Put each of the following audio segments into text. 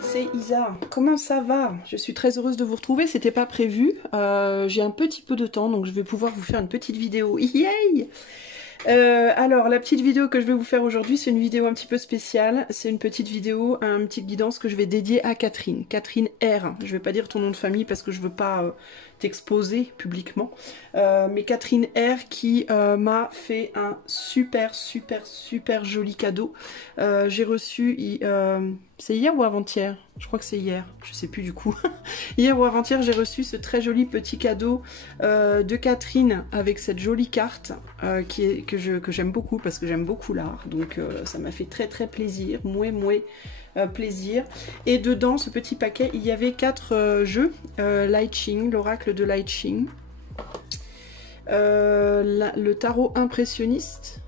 C'est Isa, comment ça va? Je suis très heureuse de vous retrouver, c'était pas prévu, j'ai un petit peu de temps donc je vais pouvoir vous faire une petite vidéo, yay! Alors la petite vidéo que je vais vous faire aujourd'hui c'est une vidéo un petit peu spéciale, c'est une petite vidéo, une petite guidance que je vais dédier à Catherine, Catherine R, je vais pas dire ton nom de famille parce que je veux pas t'exposer publiquement, mais Catherine R qui m'a fait un super joli cadeau. J'ai reçu, c'est hier ou avant-hier? Je crois que c'est hier, je sais plus du coup. Hier ou avant-hier j'ai reçu ce très joli petit cadeau de Catherine avec cette jolie carte que j'aime beaucoup parce que j'aime beaucoup l'art, donc ça m'a fait très plaisir, plaisir. Et dedans ce petit paquet il y avait 4 jeux, Light Ching, l'oracle de Light Ching, le tarot impressionniste,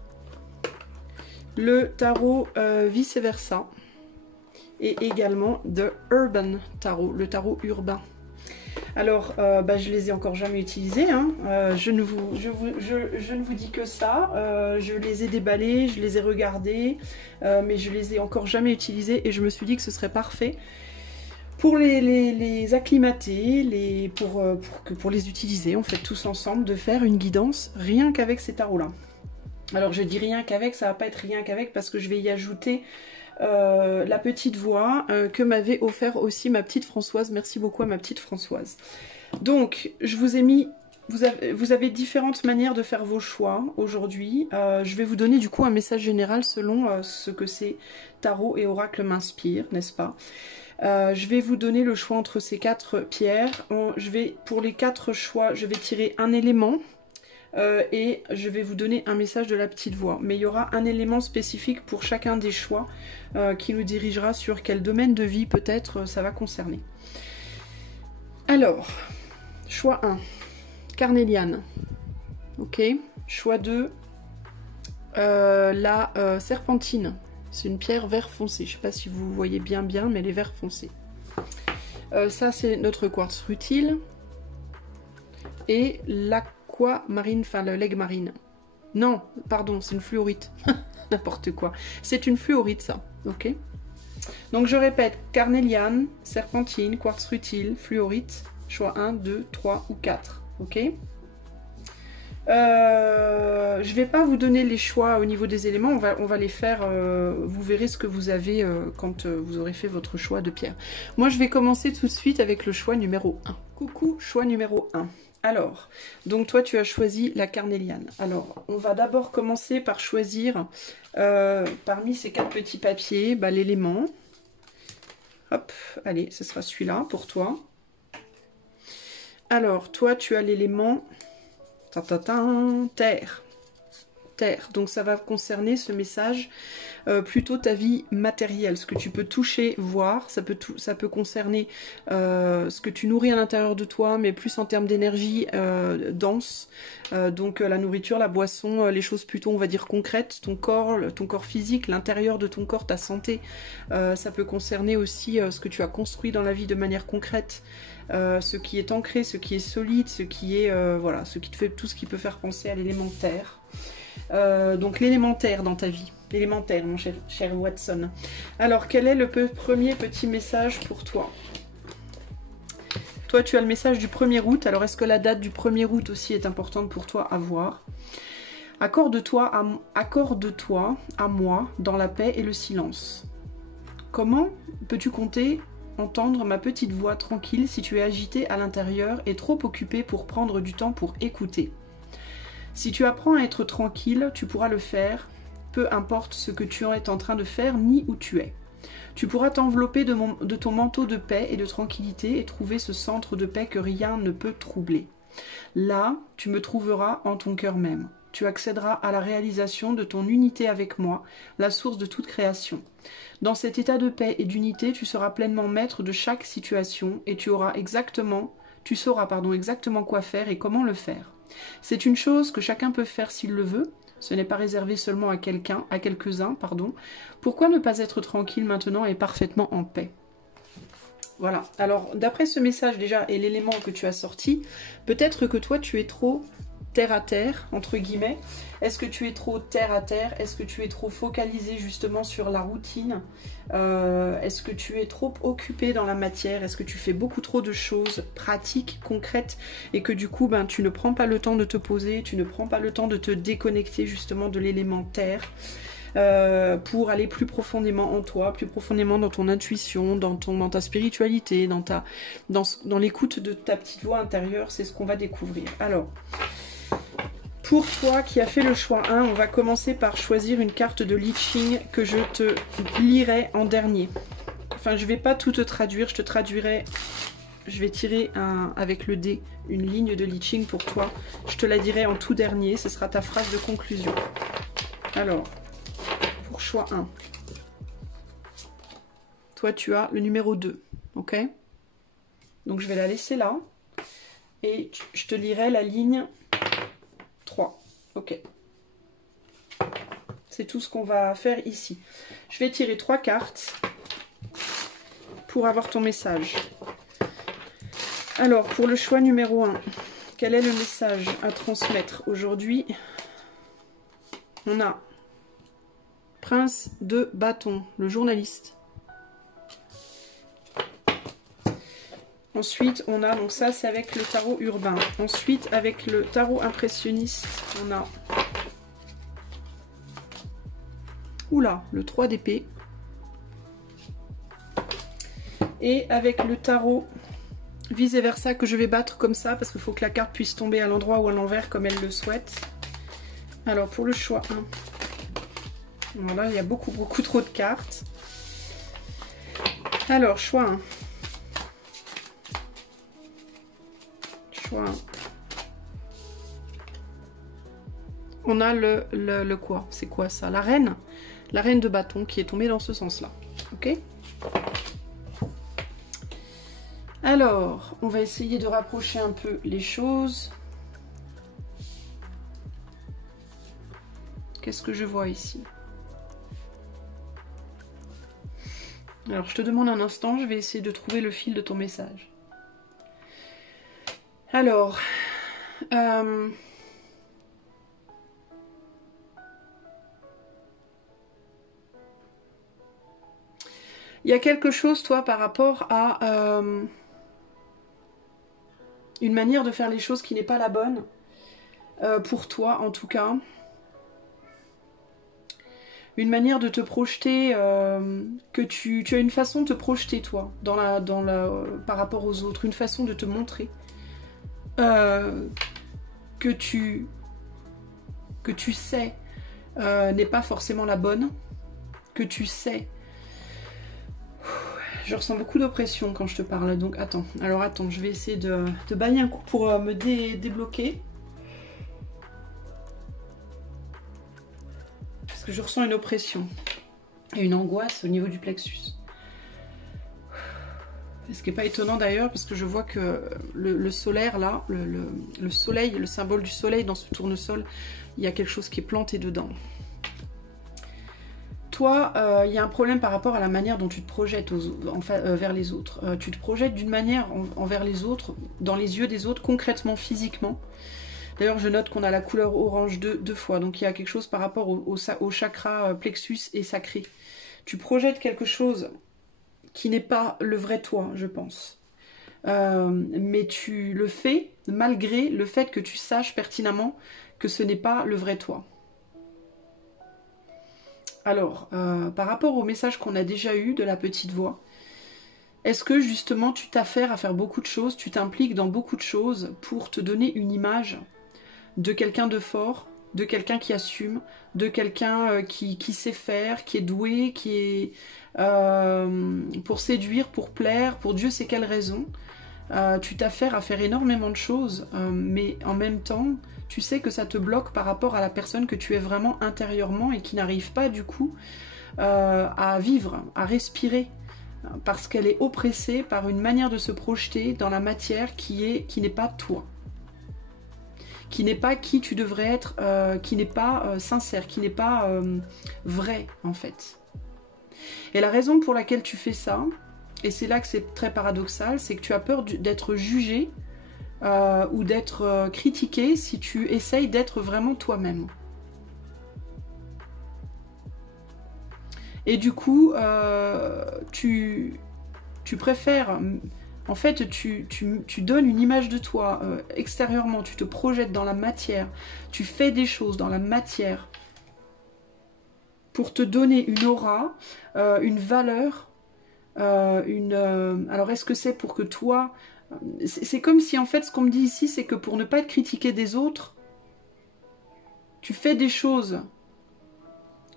le tarot vice versa, et également The Urban Tarot, le tarot urbain. Alors, je les ai encore jamais utilisés, hein. Je ne vous dis que ça. Je les ai déballés, je les ai regardés, mais je les ai encore jamais utilisés et je me suis dit que ce serait parfait pour les acclimater, pour les utiliser, en fait, tous ensemble, de faire une guidance rien qu'avec ces tarots-là. Alors, je dis rien qu'avec, ça va pas être rien qu'avec parce que je vais y ajouter la petite voix que m'avait offert aussi ma petite Françoise. Merci beaucoup à ma petite Françoise. Donc, je vous ai mis, vous avez différentes manières de faire vos choix aujourd'hui. Je vais vous donner du coup un message général selon ce que ces tarots et oracles m'inspirent, n'est-ce pas? Je vais vous donner le choix entre ces 4 pierres. Pour les 4 choix, je vais tirer un élément. Et je vais vous donner un message de la petite voix, mais il y aura un élément spécifique pour chacun des choix qui nous dirigera sur quel domaine de vie peut-être ça va concerner. Alors, choix 1, carnéliane, ok. Choix 2, la serpentine, c'est une pierre vert foncé, je ne sais pas si vous voyez bien, mais elle est vert foncé. Ça c'est notre quartz rutile, et marine, enfin le leg marine. Non, pardon, c'est une fluorite. N'importe quoi. C'est une fluorite, ça. Ok. Donc je répète, carnéliane, serpentine, quartz rutile, fluorite. Choix 1, 2, 3 ou 4. Ok. Je vais pas vous donner les choix au niveau des éléments. On va les faire. Vous verrez ce que vous avez quand vous aurez fait votre choix de pierre. Moi, je vais commencer tout de suite avec le choix numéro 1. Coucou, choix numéro 1. Alors, donc toi tu as choisi la carnéliane. Alors, on va d'abord commencer par choisir parmi ces 4 petits papiers, l'élément. Hop, allez, ce sera celui-là pour toi. Alors, toi tu as l'élément terre. Terre. Donc ça va concerner ce message plutôt ta vie matérielle, ce que tu peux toucher, voir. Ça peut concerner ce que tu nourris à l'intérieur de toi, mais plus en termes d'énergie dense. Donc la nourriture, la boisson, les choses plutôt on va dire concrètes, ton corps physique, l'intérieur de ton corps, ta santé. Ça peut concerner aussi ce que tu as construit dans la vie de manière concrète. Ce qui est ancré, ce qui est solide, ce qui est voilà, ce qui te fait tout ce qui peut faire penser à l'élémentaire. Donc l'élémentaire dans ta vie, l'élémentaire mon cher Watson. Alors quel est le premier petit message pour toi? Toi tu as le message du 1er août, alors est-ce que la date du 1er août aussi est importante pour toi à voir? Accorde-toi à moi dans la paix et le silence. Comment peux-tu compter entendre ma petite voix tranquille si tu es agité à l'intérieur et trop occupé pour prendre du temps pour écouter? Si tu apprends à être tranquille, tu pourras le faire, peu importe ce que tu es en train de faire ni où tu es. Tu pourras t'envelopper de ton manteau de paix et de tranquillité et trouver ce centre de paix que rien ne peut troubler. Là, tu me trouveras en ton cœur même. Tu accéderas à la réalisation de ton unité avec moi, la source de toute création. Dans cet état de paix et d'unité, tu seras pleinement maître de chaque situation et tu sauras exactement quoi faire et comment le faire. C'est une chose que chacun peut faire s'il le veut. Ce n'est pas réservé seulement à quelques-uns. Pourquoi ne pas être tranquille maintenant et parfaitement en paix? Voilà. Alors, d'après ce message déjà et l'élément que tu as sorti, peut-être que toi, tu es trop terre à terre, entre guillemets. Est-ce que tu es trop terre à terre? Est-ce que tu es trop focalisé justement sur la routine? Est-ce que tu es trop occupé dans la matière? Est-ce que tu fais beaucoup trop de choses pratiques, concrètes, et que du coup, ben, tu ne prends pas le temps de te poser, tu ne prends pas le temps de te déconnecter justement de l'élément terre? Pour aller plus profondément en toi, plus profondément dans ton intuition, dans ta spiritualité, dans l'écoute de ta petite voix intérieure. C'est ce qu'on va découvrir. Alors, pour toi qui as fait le choix 1, on va commencer par choisir une carte de Liching que je te lirai en dernier. Enfin, je ne vais pas tout te traduire, je te traduirai. Je vais tirer avec le dé une ligne de Liching pour toi. Je te la dirai en tout dernier, ce sera ta phrase de conclusion. Alors, pour choix 1. Toi, tu as le numéro 2, ok? Donc, je vais la laisser là. Et je te lirai la ligne 3, ok. C'est tout ce qu'on va faire ici. Je vais tirer 3 cartes pour avoir ton message. Alors, pour le choix numéro 1, quel est le message à transmettre aujourd'hui? On a Prince de bâton, le journaliste. Ensuite, on a, donc ça c'est avec le tarot urbain. Ensuite, avec le tarot impressionniste, on a... Oula, le 3 d'épée. Et avec le tarot vice versa que je vais battre comme ça, parce qu'il faut que la carte puisse tomber à l'endroit ou à l'envers comme elle le souhaite. Alors, pour le choix 1... Voilà, il y a beaucoup trop de cartes. Alors, choix 1. Choix 1. On a le quoi? C'est quoi ça? La reine? La reine de bâton qui est tombée dans ce sens-là. Ok? Alors, on va essayer de rapprocher un peu les choses. Qu'est-ce que je vois ici? Alors, je te demande un instant, je vais essayer de trouver le fil de ton message. Alors, il y a quelque chose, toi, par rapport à une manière de faire les choses qui n'est pas la bonne, pour toi en tout cas. Une manière de te projeter, que tu as une façon de te projeter toi, par rapport aux autres, une façon de te montrer que tu sais n'est pas forcément la bonne, que tu sais. Je ressens beaucoup d'oppression quand je te parle, donc attends. Alors attends, je vais essayer de bailler un coup pour me débloquer. Parce que je ressens une oppression et une angoisse au niveau du plexus. Ce qui n'est pas étonnant d'ailleurs, parce que je vois que le solaire là, le soleil, le symbole du soleil dans ce tournesol, il y a quelque chose qui est planté dedans. Toi, il y a un problème par rapport à la manière dont tu te projettes vers les autres. Tu te projettes d'une manière envers les autres, dans les yeux des autres, concrètement, physiquement. D'ailleurs, je note qu'on a la couleur orange deux fois, donc il y a quelque chose par rapport au chakra plexus et sacré. Tu projettes quelque chose qui n'est pas le vrai toi, je pense. Mais tu le fais malgré le fait que tu saches pertinemment que ce n'est pas le vrai toi. Alors, par rapport au message qu'on a déjà eu de la petite voix, est-ce que justement tu t'affaires à faire beaucoup de choses, tu t'impliques dans beaucoup de choses pour te donner une image de quelqu'un de fort, de quelqu'un qui assume, de quelqu'un qui sait faire, qui est doué, qui est pour séduire, pour plaire, pour Dieu sait quelle raison. Tu t'affaires à faire énormément de choses, mais en même temps, tu sais que ça te bloque par rapport à la personne que tu es vraiment intérieurement et qui n'arrive pas du coup à vivre, à respirer, parce qu'elle est oppressée par une manière de se projeter dans la matière qui n'est pas toi. Qui n'est pas qui tu devrais être, qui n'est pas sincère, qui n'est pas vrai en fait. Et la raison pour laquelle tu fais ça, et c'est là que c'est très paradoxal, c'est que tu as peur d'être jugé ou d'être critiqué si tu essayes d'être vraiment toi-même. Et du coup, tu préfères... En fait, tu donnes une image de toi extérieurement, tu te projettes dans la matière, tu fais des choses dans la matière pour te donner une aura, une valeur, alors est-ce que c'est pour que toi... C'est comme si en fait ce qu'on me dit ici, c'est que pour ne pas être critiqué des autres, tu fais des choses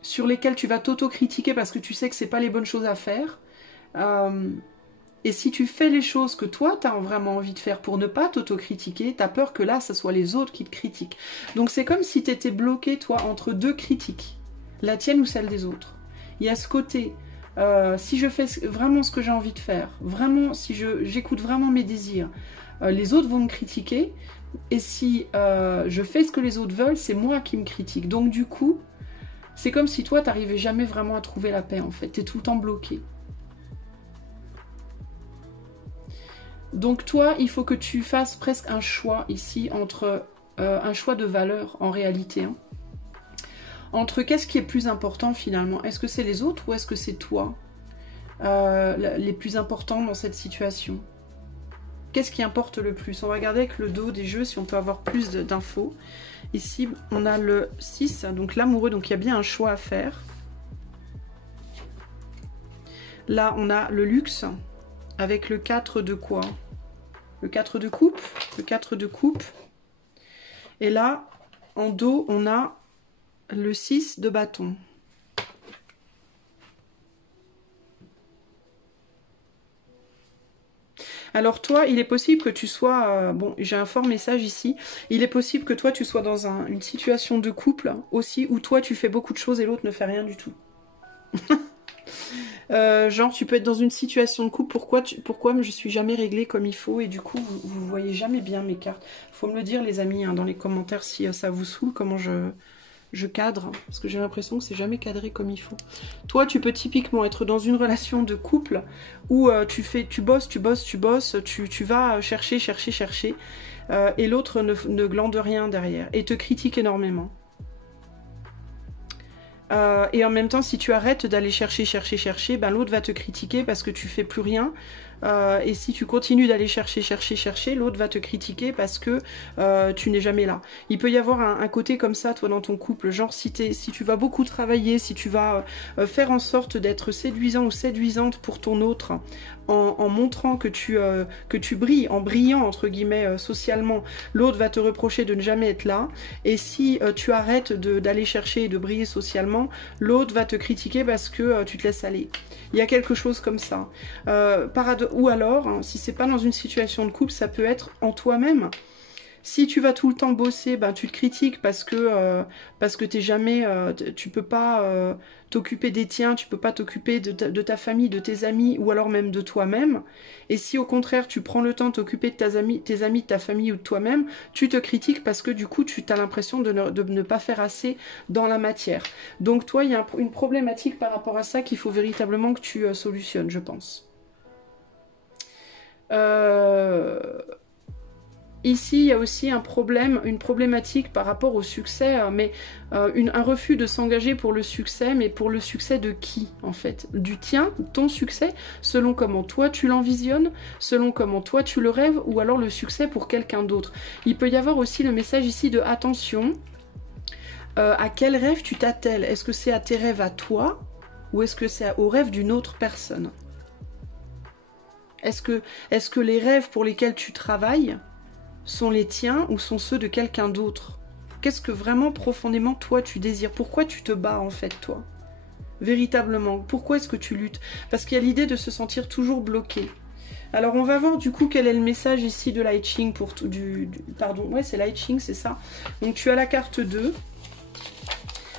sur lesquelles tu vas t'auto-critiquer parce que tu sais que c'est pas les bonnes choses à faire. Et si tu fais les choses que toi, tu as vraiment envie de faire pour ne pas t'auto-critiquer, tu as peur que là, ça soit les autres qui te critiquent. Donc c'est comme si tu étais bloqué, toi, entre deux critiques, la tienne ou celle des autres. Il y a ce côté, si je fais vraiment ce que j'ai envie de faire, vraiment, si j'écoute vraiment mes désirs, les autres vont me critiquer, et si je fais ce que les autres veulent, c'est moi qui me critique. Donc du coup, c'est comme si toi, tu n'arrivais jamais vraiment à trouver la paix, en fait. Tu es tout le temps bloqué. Donc toi, il faut que tu fasses presque un choix ici entre un choix de valeur en réalité. Hein. Entre qu'est-ce qui est plus important finalement? Est-ce que c'est les autres ou est-ce que c'est toi les plus importants dans cette situation? Qu'est-ce qui importe le plus? On va regarder avec le dos des jeux si on peut avoir plus d'infos. Ici, on a le 6, donc l'amoureux, donc il y a bien un choix à faire. Là, on a le luxe avec le 4 de quoi? Le 4 de coupe, le 4 de coupe. Et là, en dos, on a le 6 de bâton. Alors toi, il est possible que tu sois... bon, j'ai un fort message ici. Il est possible que toi, tu sois dans une situation de couple aussi, où toi, tu fais beaucoup de choses et l'autre ne fait rien du tout. Genre tu peux être dans une situation de couple, pourquoi je suis jamais réglée comme il faut et du coup vous voyez jamais bien mes cartes. Faut me le dire les amis hein, dans les commentaires si ça vous saoule comment je cadre, parce que j'ai l'impression que c'est jamais cadré comme il faut. Toi tu peux typiquement être dans une relation de couple où tu bosses, tu vas chercher et l'autre ne glande rien derrière et te critique énormément. Et en même temps, si tu arrêtes d'aller chercher, ben l'autre va te critiquer parce que tu fais plus rien. Et si tu continues d'aller chercher, l'autre va te critiquer parce que tu n'es jamais là. Il peut y avoir un côté comme ça, toi, dans ton couple. Genre, si tu vas beaucoup travailler, si tu vas faire en sorte d'être séduisant ou séduisante pour ton autre, en montrant que tu brilles, en brillant, entre guillemets, socialement, l'autre va te reprocher de ne jamais être là. Et si tu arrêtes d'aller chercher et de briller socialement, l'autre va te critiquer parce que tu te laisses aller. Il y a quelque chose comme ça. Ou alors, hein, si c'est pas dans une situation de couple, ça peut être en toi-même. Si tu vas tout le temps bosser, ben, tu te critiques parce que t'es jamais, tu peux pas t'occuper des tiens, tu peux pas t'occuper de ta famille, de tes amis, ou alors même de toi-même. Et si au contraire tu prends le temps de t'occuper de tes amis, de ta famille ou de toi-même, tu te critiques parce que du coup tu as l'impression de ne pas faire assez dans la matière. Donc toi, il y a une problématique par rapport à ça qu'il faut véritablement que tu solutionnes, je pense. Ici, il y a aussi un problème, une problématique par rapport au succès, mais un refus de s'engager pour le succès, mais pour le succès de qui, en fait? Du tien, ton succès, selon comment toi tu l'envisionnes, selon comment toi tu le rêves, ou alors le succès pour quelqu'un d'autre. Il peut y avoir aussi le message ici de attention, à quel rêve tu t'attelles? Est-ce que c'est à tes rêves à toi, ou est-ce que c'est au rêve d'une autre personne? Est-ce que les rêves pour lesquels tu travailles sont les tiens ou sont ceux de quelqu'un d'autre? Qu'est-ce que vraiment profondément toi tu désires? Pourquoi tu te bats en fait toi? Véritablement, pourquoi est-ce que tu luttes? Parce qu'il y a l'idée de se sentir toujours bloqué. Alors on va voir du coup quel est le message ici de Light Ching pour pardon, ouais c'est Light Ching, c'est ça. Donc tu as la carte 2.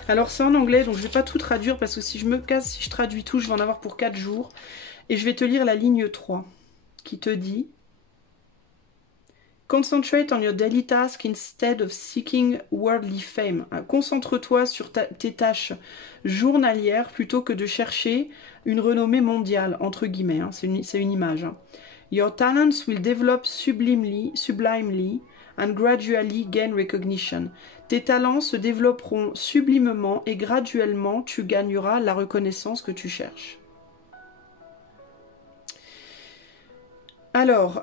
Alors c'est en anglais donc je vais pas tout traduire parce que si je me casse, si je traduis tout, je vais en avoir pour 4 jours. Et je vais te lire la ligne 3 qui te dit: Concentrate on your daily task instead of seeking worldly fame. Concentre-toi sur tes tâches journalières plutôt que de chercher une renommée mondiale, entre guillemets, hein, c'est une image. Hein. Your talents will develop sublimely and gradually gain recognition. Tes talents se développeront sublimement et graduellement tu gagneras la reconnaissance que tu cherches. Alors,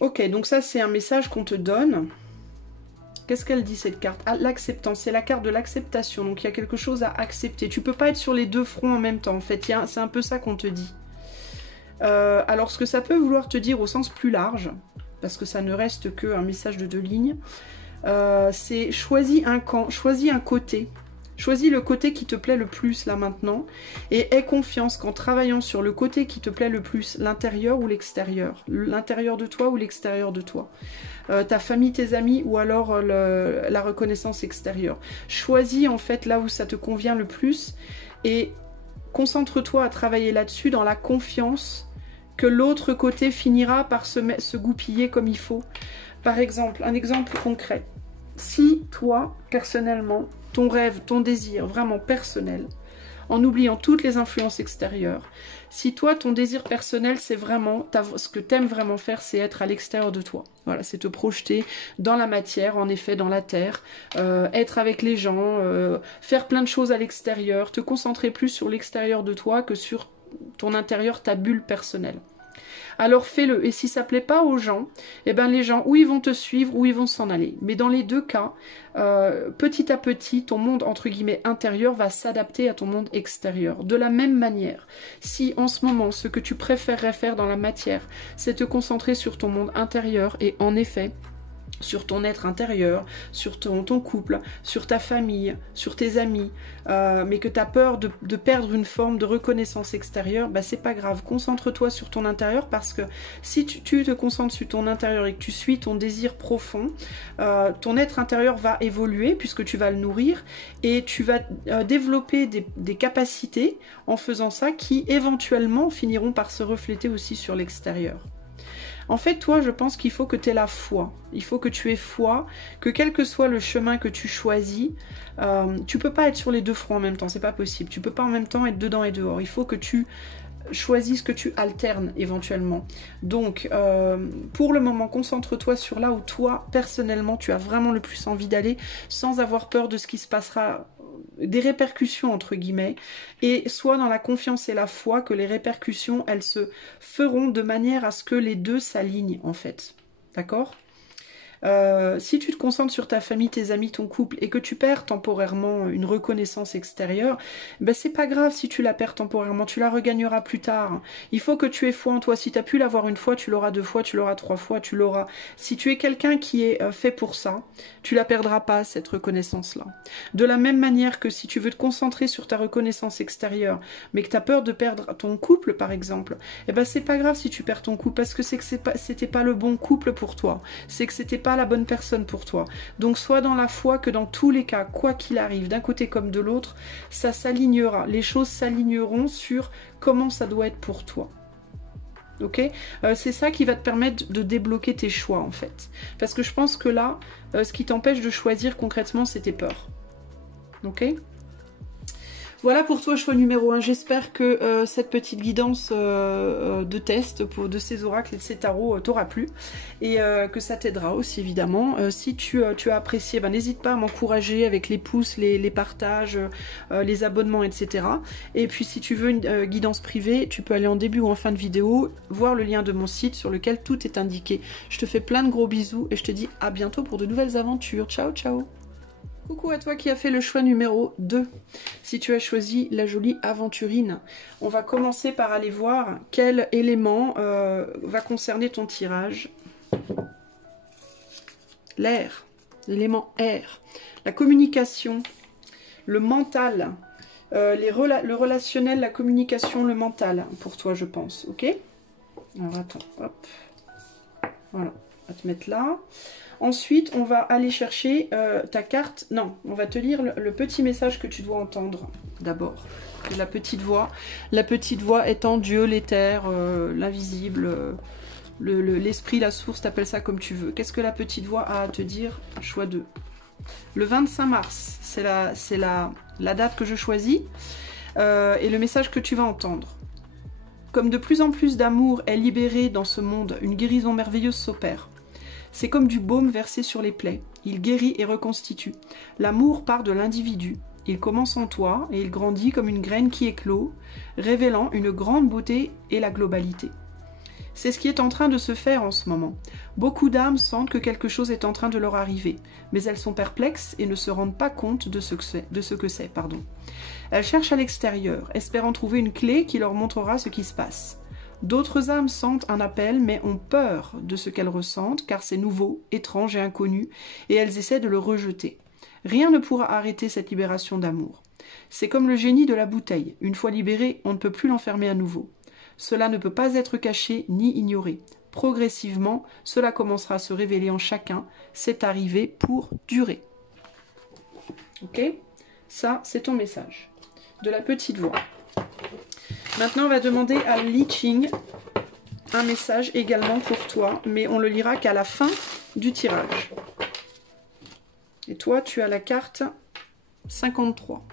ok, donc ça c'est un message qu'on te donne. Qu'est-ce qu'elle dit cette carte? Ah, l'acceptance, c'est la carte de l'acceptation, donc il y a quelque chose à accepter. Tu peux pas être sur les deux fronts en même temps, en fait, c'est un peu ça qu'on te dit. Alors ce que ça peut vouloir te dire au sens plus large, parce que ça ne reste qu'un message de 2 lignes, c'est choisis un camp, choisis un côté. Choisis le côté qui te plaît le plus là maintenant et aie confiance qu'en travaillant sur le côté qui te plaît le plus, l'intérieur ou l'extérieur, l'intérieur de toi ou l'extérieur de toi, ta famille, tes amis ou alors la reconnaissance extérieure. Choisis en fait là où ça te convient le plus et concentre-toi à travailler là-dessus dans la confiance que l'autre côté finira par se goupiller comme il faut. Par exemple, un exemple concret. Si toi, personnellement, ton rêve, ton désir vraiment personnel, en oubliant toutes les influences extérieures, si toi, ton désir personnel, c'est vraiment, ce que tu aimes vraiment faire, c'est être à l'extérieur de toi. Voilà, c'est te projeter dans la matière, en effet, dans la terre, être avec les gens, faire plein de choses à l'extérieur, te concentrer plus sur l'extérieur de toi que sur ton intérieur, ta bulle personnelle. Alors fais-le, et si ça plaît pas aux gens, eh ben les gens, ou ils vont te suivre, ou ils vont s'en aller. Mais dans les deux cas, petit à petit, ton monde, entre guillemets, intérieur va s'adapter à ton monde extérieur. De la même manière, si en ce moment, ce que tu préférerais faire dans la matière, c'est te concentrer sur ton monde intérieur, et en effet, sur ton être intérieur, sur ton couple, sur ta famille, sur tes amis, mais que tu as peur de perdre une forme de reconnaissance extérieure, bah c'est pas grave, concentre-toi sur ton intérieur parce que si tu te concentres sur ton intérieur et que tu suis ton désir profond, ton être intérieur va évoluer puisque tu vas le nourrir et tu vas développer des capacités en faisant ça qui éventuellement finiront par se refléter aussi sur l'extérieur. En fait, toi, je pense qu'il faut que tu aies la foi. Il faut que tu aies foi, que quel que soit le chemin que tu choisis, tu peux pas être sur les deux fronts en même temps, c'est pas possible. Tu peux pas en même temps être dedans et dehors. Il faut que tu choisisses, que tu alternes éventuellement. Donc, pour le moment, concentre-toi sur là où toi, personnellement, tu as vraiment le plus envie d'aller, sans avoir peur de ce qui se passera, des répercussions entre guillemets, et soit dans la confiance et la foi que les répercussions elles se feront de manière à ce que les deux s'alignent en fait, d'accord? Si tu te concentres sur ta famille, tes amis, ton couple et que tu perds temporairement une reconnaissance extérieure, ben c'est pas grave si tu la perds temporairement, tu la regagneras plus tard. Il faut que tu aies foi en toi. Si tu as pu l'avoir une fois, tu l'auras 2 fois, tu l'auras 3 fois, tu l'auras. Si tu es quelqu'un qui est fait pour ça, tu la perdras pas cette reconnaissance-là. De la même manière que si tu veux te concentrer sur ta reconnaissance extérieure, mais que tu as peur de perdre ton couple par exemple, eh ben c'est pas grave si tu perds ton couple parce que c'était pas le bon couple pour toi. C'est que c'était pas la bonne personne pour toi. Donc sois dans la foi que dans tous les cas, quoi qu'il arrive, d'un côté comme de l'autre, ça s'alignera. Les choses s'aligneront sur comment ça doit être pour toi. Ok, c'est ça qui va te permettre de débloquer tes choix en fait. Parce que je pense que là, ce qui t'empêche de choisir concrètement, c'est tes peurs. Ok ? Voilà pour toi, choix numéro 1. J'espère que cette petite guidance de test de ces oracles et de ces tarots t'aura plu et que ça t'aidera aussi évidemment. Si tu as apprécié, ben, n'hésite pas à m'encourager avec les pouces, les partages, les abonnements, etc. Et puis si tu veux une guidance privée, tu peux aller en début ou en fin de vidéo, voir le lien de mon site sur lequel tout est indiqué. Je te fais plein de gros bisous et je te dis à bientôt pour de nouvelles aventures. Ciao, ciao! Coucou à toi qui as fait le choix numéro 2. Si tu as choisi la jolie aventurine, on va commencer par aller voir quel élément va concerner ton tirage. L'air, l'élément air, la communication, le mental, le relationnel, la communication, le mental, pour toi je pense, ok? Alors attends, hop, voilà, on va te mettre là. Ensuite, on va aller chercher ta carte. Non, on va te lire le petit message que tu dois entendre d'abord. La petite voix étant Dieu, l'éther, l'invisible, l'esprit, la source, t'appelles ça comme tu veux. Qu'est-ce que la petite voix a à te dire? Choix 2. Le 25 mars, c'est la date que je choisis. et le message que tu vas entendre. Comme de plus en plus d'amour est libéré dans ce monde, une guérison merveilleuse s'opère. C'est comme du baume versé sur les plaies. Il guérit et reconstitue. L'amour part de l'individu. Il commence en toi et il grandit comme une graine qui éclot, révélant une grande beauté et la globalité. C'est ce qui est en train de se faire en ce moment. Beaucoup d'âmes sentent que quelque chose est en train de leur arriver, mais elles sont perplexes et ne se rendent pas compte de ce que c'est. Elles cherchent à l'extérieur, espérant trouver une clé qui leur montrera ce qui se passe. D'autres âmes sentent un appel, mais ont peur de ce qu'elles ressentent, car c'est nouveau, étrange et inconnu, et elles essaient de le rejeter. Rien ne pourra arrêter cette libération d'amour. C'est comme le génie de la bouteille. Une fois libéré, on ne peut plus l'enfermer à nouveau. Cela ne peut pas être caché ni ignoré. Progressivement, cela commencera à se révéler en chacun. C'est arrivé pour durer. Ok? Ça, c'est ton message. De la petite voix. Maintenant, on va demander à Li Ching un message également pour toi, mais on le lira qu'à la fin du tirage. Et toi, tu as la carte 53,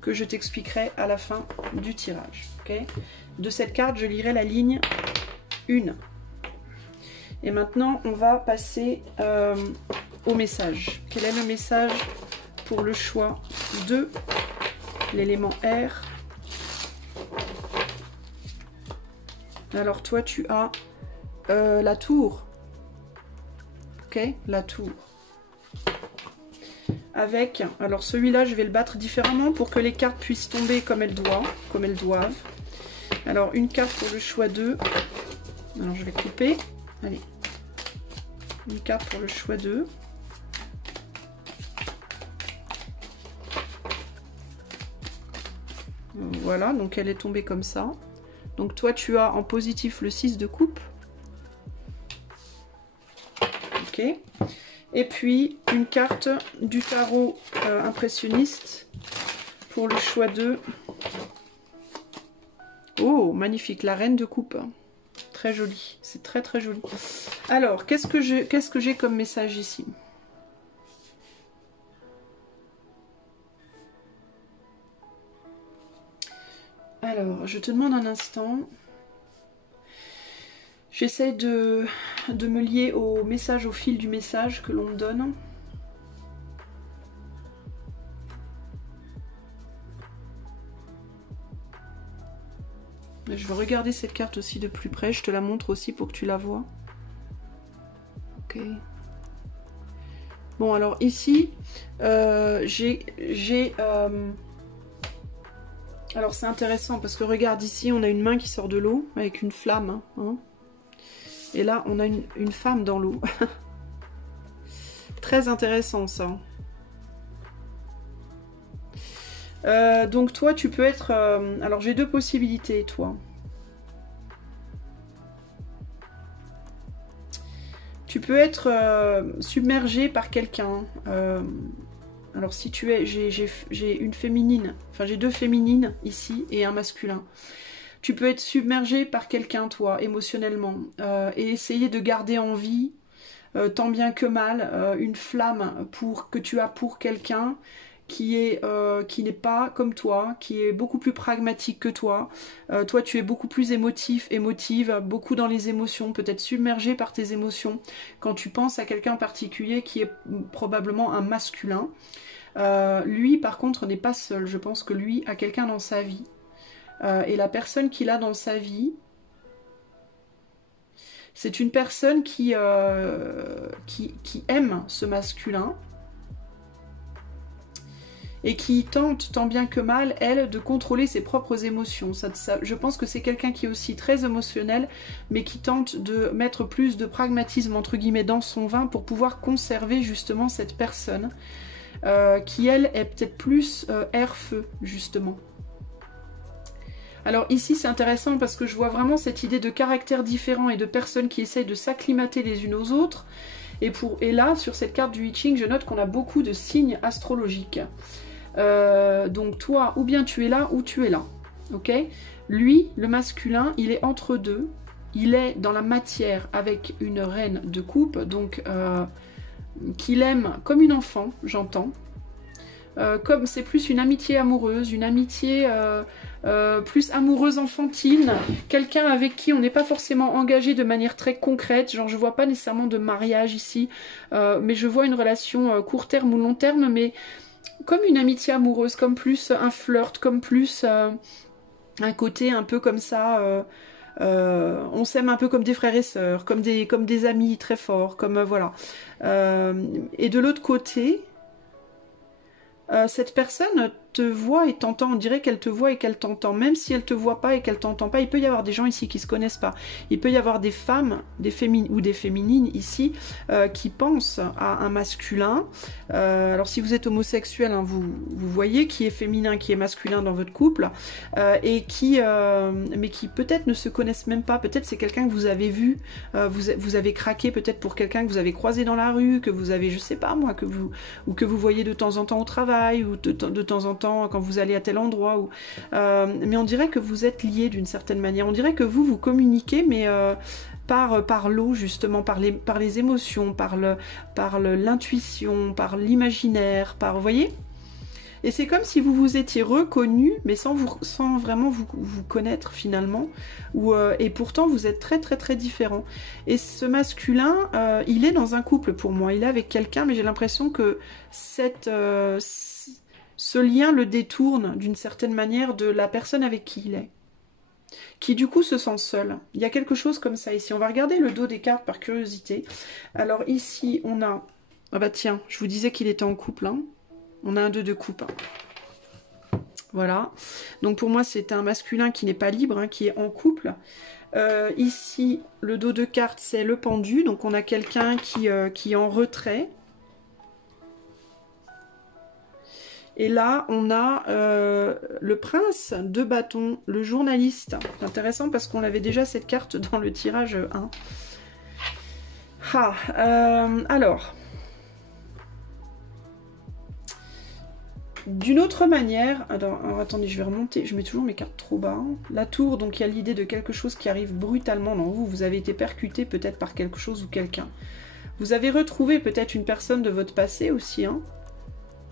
que je t'expliquerai à la fin du tirage. Okay? De cette carte, je lirai la ligne 1. Et maintenant, on va passer au message. Quel est le message pour le choix de l'élément R? Alors toi, tu as la tour. Ok, la tour. Avec, alors celui-là, je vais le battre différemment pour que les cartes puissent tomber comme elles doivent. Alors, une carte pour le choix 2. Alors, je vais couper. Allez. Une carte pour le choix 2. Voilà, donc elle est tombée comme ça. Donc toi, tu as en positif le 6 de coupe. Ok. Et puis, une carte du tarot impressionniste pour le choix 2. Oh, magnifique, la reine de coupe. Très jolie, c'est très très joli. Alors, qu'est-ce que j'ai comme message ici? Alors, je te demande un instant. J'essaie de me lier au message, au fil du message que l'on me donne. Je vais regarder cette carte aussi de plus près. Je te la montre aussi pour que tu la vois. Ok. Bon, alors ici, j'ai... Alors c'est intéressant parce que regarde ici, on a une main qui sort de l'eau avec une flamme. Hein. Et là, on a une femme dans l'eau. Très intéressant ça. Donc toi, tu peux être... alors j'ai deux possibilités, toi. Tu peux être submergé par quelqu'un. Alors si tu es... J'ai une féminine. Enfin, j'ai deux féminines ici et un masculin. Tu peux être submergé par quelqu'un, toi, émotionnellement. Et essayer de garder en vie, tant bien que mal, une flamme que tu as pour quelqu'un qui n'est pas comme toi, qui est beaucoup plus pragmatique que toi. Toi, tu es beaucoup plus émotive, beaucoup dans les émotions, peut-être submergé par tes émotions. Quand tu penses à quelqu'un particulier qui est probablement un masculin, lui, par contre, n'est pas seul. Je pense que lui a quelqu'un dans sa vie. Et la personne qu'il a dans sa vie, c'est une personne qui aime ce masculin et qui tente, tant bien que mal, elle, de contrôler ses propres émotions. Je pense que c'est quelqu'un qui est aussi très émotionnel, mais qui tente de mettre plus de pragmatisme, entre guillemets, dans son vin pour pouvoir conserver justement cette personne qui, elle, est peut-être plus air-feu, justement. Alors ici c'est intéressant parce que je vois vraiment cette idée de caractères différents et de personnes qui essayent de s'acclimater les unes aux autres. Et là, sur cette carte du I Ching, je note qu'on a beaucoup de signes astrologiques. Donc toi, ou bien tu es là, ou tu es là. Ok? Lui, le masculin, il est entre deux. Il est dans la matière avec une reine de coupe, donc qu'il aime comme une enfant, j'entends. comme c'est plus une amitié amoureuse, une amitié plus amoureuse enfantine, quelqu'un avec qui on n'est pas forcément engagé de manière très concrète, genre je vois pas nécessairement de mariage ici, mais je vois une relation court terme ou long terme, mais comme une amitié amoureuse, comme plus un flirt, comme plus un côté un peu comme ça, on s'aime un peu comme des frères et sœurs, comme des amis très forts, comme voilà. Et de l'autre côté, cette personne te voit et t'entend, on dirait qu'elle te voit et qu'elle t'entend, même si elle te voit pas et qu'elle t'entend pas. Il peut y avoir des gens ici qui se connaissent pas, il peut y avoir des femmes, ou des féminines ici qui pensent à un masculin. Alors si vous êtes homosexuel, hein, vous voyez qui est féminin, qui est masculin dans votre couple, et mais qui peut-être ne se connaissent même pas. Peut-être c'est quelqu'un que vous avez vu, vous avez craqué peut-être pour quelqu'un que vous avez croisé dans la rue, que vous avez, je sais pas moi, que vous voyez de temps en temps au travail, ou de temps en temps quand vous allez à tel endroit, mais on dirait que vous êtes liés d'une certaine manière. On dirait que vous communiquez, mais par l'eau, justement, par les émotions, par l'intuition, par l'imaginaire, vous voyez. Et c'est comme si vous vous étiez reconnus, mais sans vraiment vous connaître finalement. Et pourtant, vous êtes très très très différents. Et ce masculin, il est dans un couple pour moi. Il est avec quelqu'un, mais j'ai l'impression que ce lien le détourne d'une certaine manière de la personne avec qui il est. Qui du coup se sent seul. Il y a quelque chose comme ça ici. On va regarder le dos des cartes par curiosité. Alors ici, on a... Ah bah tiens, je vous disais qu'il était en couple, hein. On a un 2 de coupe. Voilà. Donc pour moi, c'est un masculin qui n'est pas libre, hein, qui est en couple. Ici, le dos de cartes, c'est le pendu. Donc on a quelqu'un qui est en retrait. Et là, on a le prince de bâton, le journaliste. C'est intéressant parce qu'on avait déjà cette carte dans le tirage 1. Alors... D'une autre manière, alors attendez, je vais remonter, je mets toujours mes cartes trop bas. La tour, donc il y a l'idée de quelque chose qui arrive brutalement dans vous. Vous avez été percuté peut-être par quelque chose ou quelqu'un. Vous avez retrouvé peut-être une personne de votre passé aussi, hein.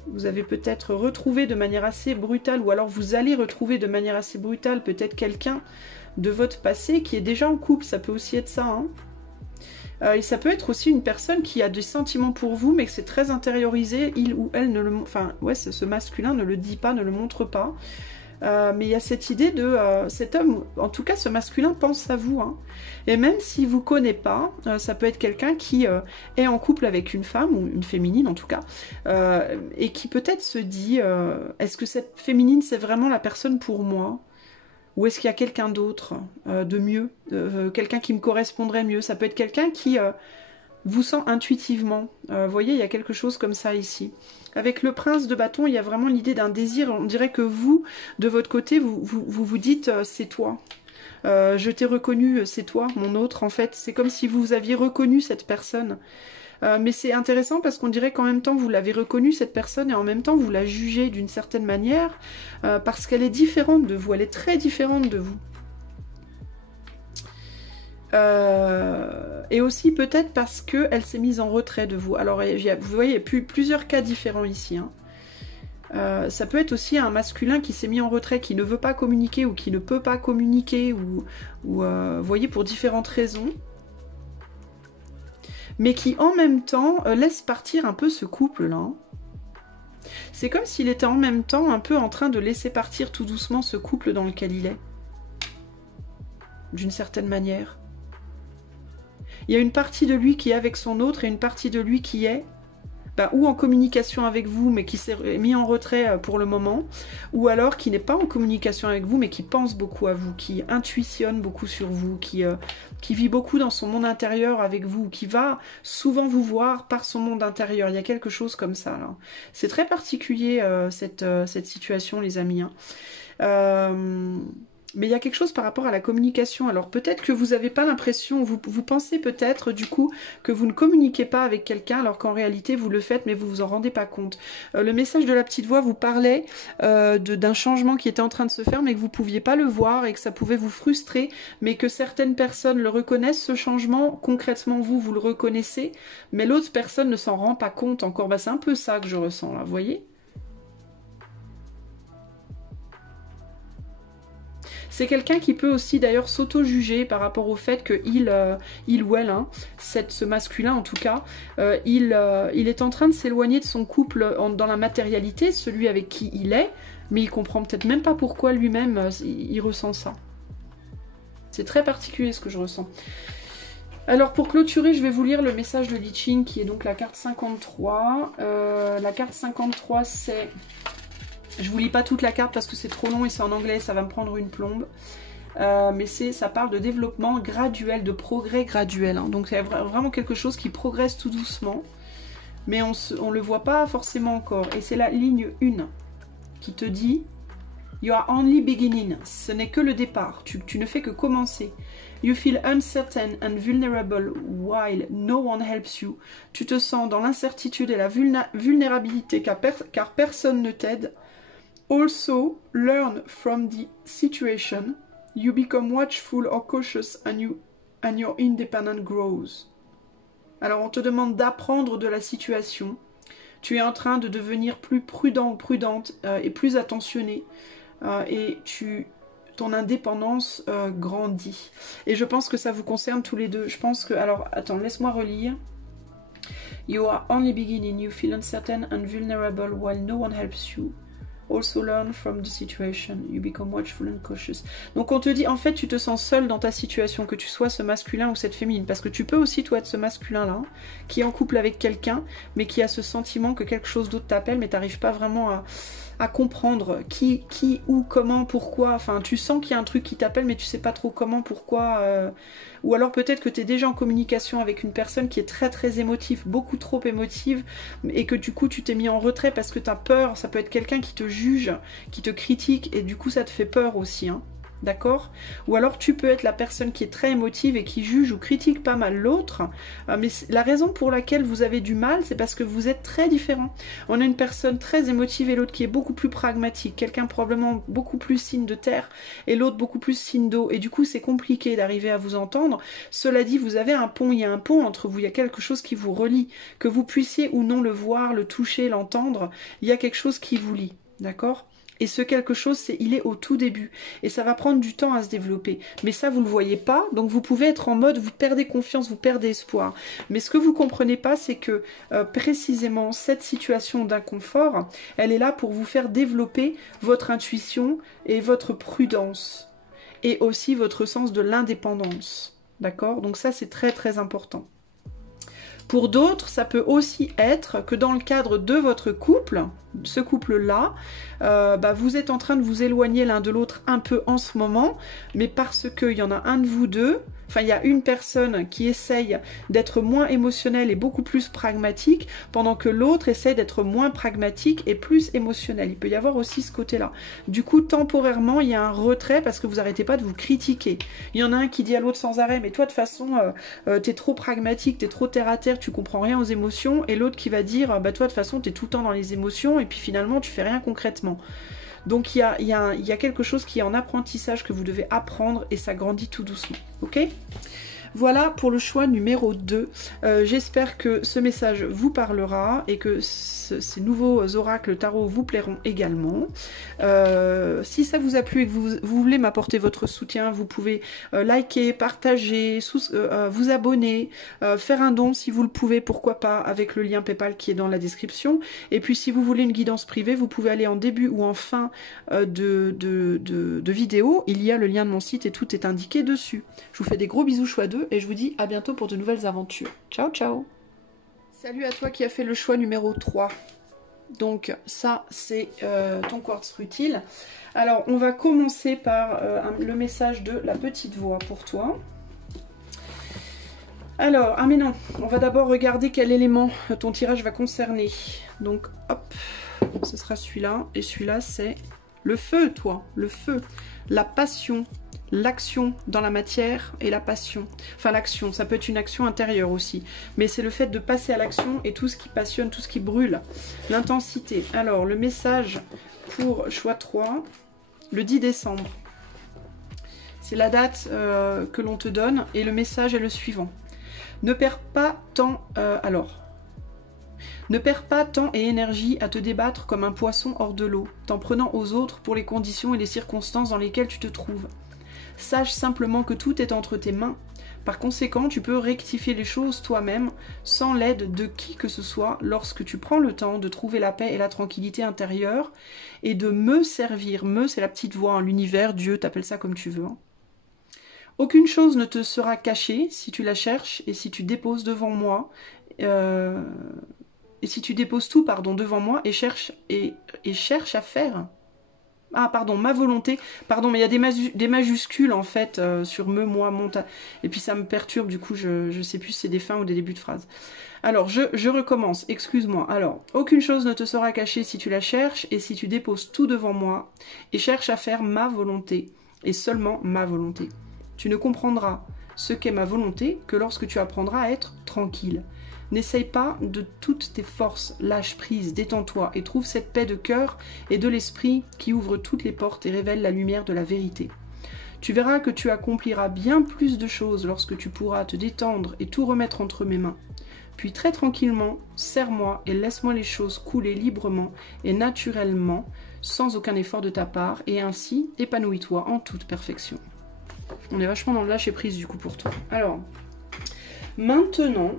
Vous avez peut-être retrouvé de manière assez brutale, ou alors vous allez retrouver de manière assez brutale peut-être quelqu'un de votre passé qui est déjà en couple, ça peut aussi être ça, hein. Et ça peut être aussi une personne qui a des sentiments pour vous, mais que c'est très intériorisé, il ou elle ne le... Enfin, ouais, ce masculin ne le dit pas, ne le montre pas. Mais il y a cette idée de... cet homme, en tout cas, ce masculin pense à vous, hein. Et même s'il ne vous connaît pas, ça peut être quelqu'un qui est en couple avec une femme, ou une féminine en tout cas, et qui peut-être se dit, est-ce que cette féminine, c'est vraiment la personne pour moi ? Ou est-ce qu'il y a quelqu'un d'autre de mieux, quelqu'un qui me correspondrait mieux? Ça peut être quelqu'un qui vous sent intuitivement. Vous voyez, il y a quelque chose comme ça ici. Avec le prince de bâton, il y a vraiment l'idée d'un désir. On dirait que vous, de votre côté, vous dites c'est toi. Je t'ai reconnu, c'est toi, mon autre. En fait, c'est comme si vous aviez reconnu cette personne. Mais c'est intéressant parce qu'on dirait qu'en même temps vous l'avez reconnue cette personne et en même temps vous la jugez d'une certaine manière parce qu'elle est différente de vous, elle est très différente de vous. Et aussi peut-être parce qu'elle s'est mise en retrait de vous. Alors vous voyez, il y a plusieurs cas différents ici, hein. Ça peut être aussi un masculin qui s'est mis en retrait, qui ne veut pas communiquer ou qui ne peut pas communiquer, ou vous voyez, pour différentes raisons. Mais qui en même temps laisse partir un peu ce couple-là. C'est comme s'il était en même temps un peu en train de laisser partir tout doucement ce couple dans lequel il est. D'une certaine manière. Il y a une partie de lui qui est avec son autre et une partie de lui qui est ou en communication avec vous mais qui s'est mis en retrait pour le moment, ou alors qui n'est pas en communication avec vous mais qui pense beaucoup à vous, qui intuitionne beaucoup sur vous, qui vit beaucoup dans son monde intérieur avec vous, qui va souvent vous voir par son monde intérieur. Il y a quelque chose comme ça là. C'est très particulier cette situation les amis, hein. Mais il y a quelque chose par rapport à la communication. Alors peut-être que vous n'avez pas l'impression, vous pensez peut-être du coup que vous ne communiquez pas avec quelqu'un alors qu'en réalité vous le faites mais vous vous en rendez pas compte. Le message de la petite voix vous parlait d'un changement qui était en train de se faire mais que vous ne pouviez pas le voir et que ça pouvait vous frustrer, mais que certaines personnes le reconnaissent ce changement. Concrètement vous le reconnaissez mais l'autre personne ne s'en rend pas compte encore. C'est un peu ça que je ressens là, vous voyez ? C'est quelqu'un qui peut aussi d'ailleurs s'auto-juger par rapport au fait que il ou elle, hein, ce masculin en tout cas, il est en train de s'éloigner de son couple dans la matérialité, celui avec qui il est, mais il comprend peut-être même pas pourquoi lui-même il ressent ça. C'est très particulier ce que je ressens. Alors pour clôturer, je vais vous lire le message de Li Ching qui est donc la carte 53. La carte 53 c'est... Je vous lis pas toute la carte parce que c'est trop long et c'est en anglais, ça va me prendre une plombe. Mais ça parle de développement graduel, de progrès graduel. Hein. Donc c'est vraiment quelque chose qui progresse tout doucement. Mais on le voit pas forcément encore. Et c'est la ligne 1 qui te dit « You are only beginning ». Ce n'est que le départ. Tu ne fais que commencer. You feel uncertain and vulnerable while no one helps you. Tu te sens dans l'incertitude et la vulnérabilité car personne ne t'aide. Also, learn from the situation. You become watchful or cautious and your independence grows. Alors, on te demande d'apprendre de la situation. Tu es en train de devenir plus prudent ou prudente et plus attentionné. Et ton indépendance grandit. Et je pense que ça vous concerne tous les deux. Je pense que... Alors, attends, laisse-moi relire. You are only beginning. You feel uncertain and vulnerable while no one helps you. Also learn from the situation. You become watchful and cautious. Donc on te dit, en fait, tu te sens seul dans ta situation, que tu sois ce masculin ou cette féminine. Parce que tu peux aussi, toi, être ce masculin-là, qui est en couple avec quelqu'un, mais qui a ce sentiment que quelque chose d'autre t'appelle, mais t'arrives pas vraiment à comprendre qui, où, comment, pourquoi. Enfin, tu sens qu'il y a un truc qui t'appelle, mais tu sais pas trop comment, pourquoi. Ou alors peut-être que tu es déjà en communication avec une personne qui est très très émotive, beaucoup trop émotive, et que du coup tu t'es mis en retrait parce que tu as peur. Ça peut être quelqu'un qui te juge, qui te critique, et du coup ça te fait peur aussi, hein. D'accord? Ou alors tu peux être la personne qui est très émotive et qui juge ou critique pas mal l'autre, mais la raison pour laquelle vous avez du mal, c'est parce que vous êtes très différents. On a une personne très émotive et l'autre qui est beaucoup plus pragmatique, quelqu'un probablement beaucoup plus signe de terre et l'autre beaucoup plus signe d'eau, et du coup c'est compliqué d'arriver à vous entendre. Cela dit, vous avez un pont, il y a un pont entre vous, il y a quelque chose qui vous relie, que vous puissiez ou non le voir, le toucher, l'entendre, il y a quelque chose qui vous lie, d'accord? Et ce quelque chose, il est au tout début. Et ça va prendre du temps à se développer. Mais ça, vous ne le voyez pas. Donc vous pouvez être en mode, vous perdez confiance, vous perdez espoir. Mais ce que vous ne comprenez pas, c'est que précisément cette situation d'inconfort, elle est là pour vous faire développer votre intuition et votre prudence. Et aussi votre sens de l'indépendance. D'accord? Donc ça, c'est très très important. Pour d'autres, ça peut aussi être que dans le cadre de votre couple, ce couple-là, vous êtes en train de vous éloigner l'un de l'autre un peu en ce moment, mais parce qu'il y en a un de vous deux, enfin il y a une personne qui essaye d'être moins émotionnelle et beaucoup plus pragmatique, pendant que l'autre essaye d'être moins pragmatique et plus émotionnel. Il peut y avoir aussi ce côté-là. Du coup, temporairement, il y a un retrait parce que vous n'arrêtez pas de vous critiquer. Il y en a un qui dit à l'autre sans arrêt, mais toi de toute façon, t'es trop pragmatique, t'es trop terre à terre, tu comprends rien aux émotions, et l'autre qui va dire, toi de toute façon, t'es tout le temps dans les émotions, et puis finalement, tu fais rien concrètement. Donc il y a quelque chose qui est en apprentissage que vous devez apprendre, et ça grandit tout doucement. Ok ? Voilà pour le choix numéro 2. J'espère que ce message vous parlera et que ces nouveaux oracles tarot vous plairont également. Si ça vous a plu et que vous voulez m'apporter votre soutien, vous pouvez liker, partager, vous abonner, faire un don si vous le pouvez, pourquoi pas, avec le lien PayPal qui est dans la description. Et puis si vous voulez une guidance privée, vous pouvez aller en début ou en fin de vidéo. Il y a le lien de mon site et tout est indiqué dessus. Je vous fais des gros bisous choix 2 et je vous dis à bientôt pour de nouvelles aventures. Ciao ciao. Salut à toi qui as fait le choix numéro 3. Donc ça c'est ton quartz rutile. Alors on va commencer par le message de la petite voix pour toi. Alors, mais non, on va d'abord regarder quel élément ton tirage va concerner. Donc hop, ce sera celui-là. Et celui-là c'est le feu, toi, le feu, la passion. L'action dans la matière et la passion. Enfin l'action, ça peut être une action intérieure aussi. Mais c'est le fait de passer à l'action et tout ce qui passionne, tout ce qui brûle. L'intensité. Alors le message pour choix 3, le 10 décembre. C'est la date que l'on te donne et le message est le suivant. Ne perds pas temps... alors, Ne perds pas temps et énergie à te débattre comme un poisson hors de l'eau, t'en prenant aux autres pour les conditions et les circonstances dans lesquelles tu te trouves. Sache simplement que tout est entre tes mains. Par conséquent, tu peux rectifier les choses toi-même, sans l'aide de qui que ce soit, lorsque tu prends le temps de trouver la paix et la tranquillité intérieure, et de me servir. Me, c'est la petite voix, hein, l'univers, Dieu, t'appelles ça comme tu veux. Hein. Aucune chose ne te sera cachée si tu la cherches, et si tu déposes devant moi, et si tu déposes tout, pardon, devant moi, et cherche à faire... Ah, pardon, ma volonté. Pardon, mais il y a des majuscules, en fait, sur me, moi, mon, ta. Et puis ça me perturbe, du coup, je sais plus si c'est des fins ou des débuts de phrases. Alors, je recommence, excuse-moi. Alors, aucune chose ne te sera cachée si tu la cherches, et si tu déposes tout devant moi, et cherche à faire ma volonté, et seulement ma volonté. Tu ne comprendras ce qu'est ma volonté que lorsque tu apprendras à être tranquille. N'essaye pas de toutes tes forces, lâche prise, détends-toi et trouve cette paix de cœur et de l'esprit qui ouvre toutes les portes et révèle la lumière de la vérité. Tu verras que tu accompliras bien plus de choses lorsque tu pourras te détendre et tout remettre entre mes mains. Puis très tranquillement, serre-moi et laisse-moi les choses couler librement et naturellement, sans aucun effort de ta part, et ainsi épanouis-toi en toute perfection. On est vachement dans le lâcher prise du coup pour toi. Alors, maintenant...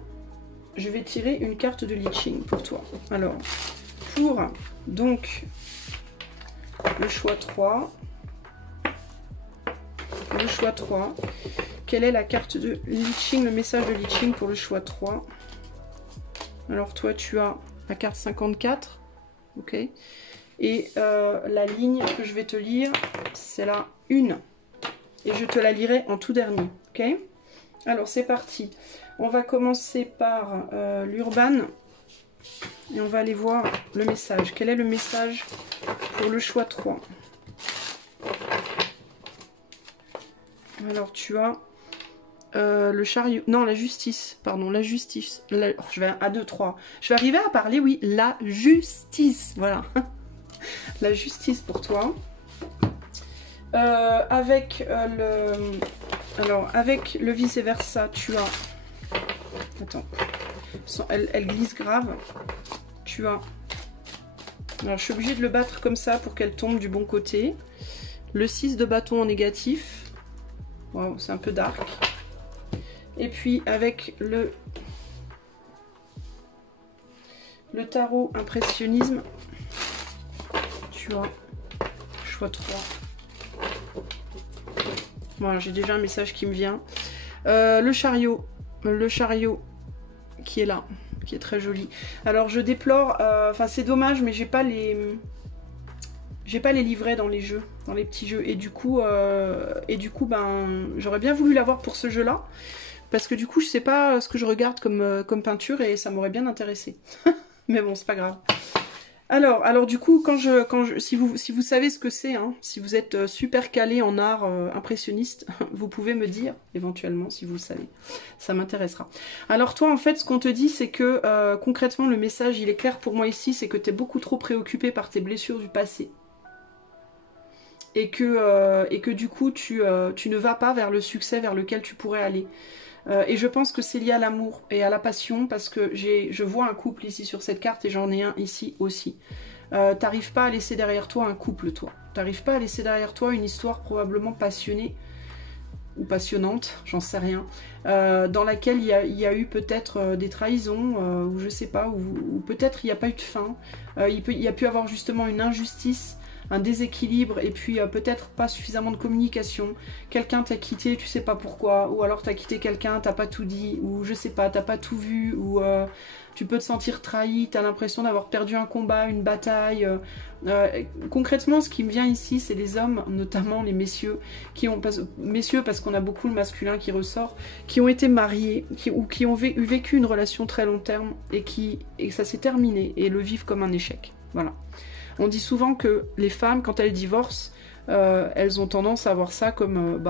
je vais tirer une carte de Li Ching pour toi. Alors, pour donc le choix 3, quelle est la carte de Li Ching, le message de Li Ching pour le choix 3? Alors toi, tu as la carte 54, ok? Et la ligne que je vais te lire, c'est la 1. Et je te la lirai en tout dernier, ok? Alors, c'est parti. On va commencer par l'Urban et on va aller voir le message. Quel est le message pour le choix 3? Alors tu as le chariot, non la justice, pardon, la justice. Je vais à 2, 3. Je vais arriver à parler, oui, la justice, voilà. La justice pour toi. Avec le vice-versa, tu as... Attends, elle glisse grave. Tu as... Alors, je suis obligée de le battre comme ça pour qu'elle tombe du bon côté. Le 6 de bâton en négatif. Wow, c'est un peu dark. Et puis, avec le tarot impressionnisme, tu as choix 3. Voilà, j'ai déjà un message qui me vient. Le chariot qui est là, qui est très joli. Alors je déplore, enfin c'est dommage, mais j'ai pas les livrets dans les jeux, dans les petits jeux, et du coup ben j'aurais bien voulu l'avoir pour ce jeu-là, parce que du coup je sais pas ce que je regarde comme peinture et ça m'aurait bien intéressé. Mais bon, c'est pas grave. Alors du coup, si vous savez ce que c'est, hein, si vous êtes super calé en art impressionniste, vous pouvez me dire, éventuellement, si vous le savez. Ça m'intéressera. Alors toi, en fait, ce qu'on te dit, c'est que concrètement, le message, il est clair pour moi ici, c'est que tu es beaucoup trop préoccupé par tes blessures du passé. Et que du coup, tu ne vas pas vers le succès vers lequel tu pourrais aller. Et je pense que c'est lié à l'amour et à la passion, parce que je vois un couple ici sur cette carte et j'en ai un ici aussi. T'arrives pas à laisser derrière toi un couple, toi. T'arrives pas à laisser derrière toi une histoire probablement passionnée ou passionnante, j'en sais rien, dans laquelle il y a eu peut-être des trahisons, ou je sais pas, ou peut-être il n'y a pas eu de fin. Il y a pu avoir justement une injustice, un déséquilibre, et puis peut-être pas suffisamment de communication. Quelqu'un t'a quitté, tu sais pas pourquoi, ou alors t'as quitté quelqu'un, t'as pas tout dit, ou je sais pas, t'as pas tout vu, ou tu peux te sentir trahi, t'as l'impression d'avoir perdu un combat, une bataille. Concrètement, ce qui me vient ici, c'est les hommes, notamment les messieurs, messieurs parce qu'on a beaucoup le masculin qui ressort, qui ont été mariés, ou qui ont vécu une relation très long terme, et ça s'est terminé, et le vivent comme un échec. Voilà. On dit souvent que les femmes, quand elles divorcent, elles ont tendance à voir ça comme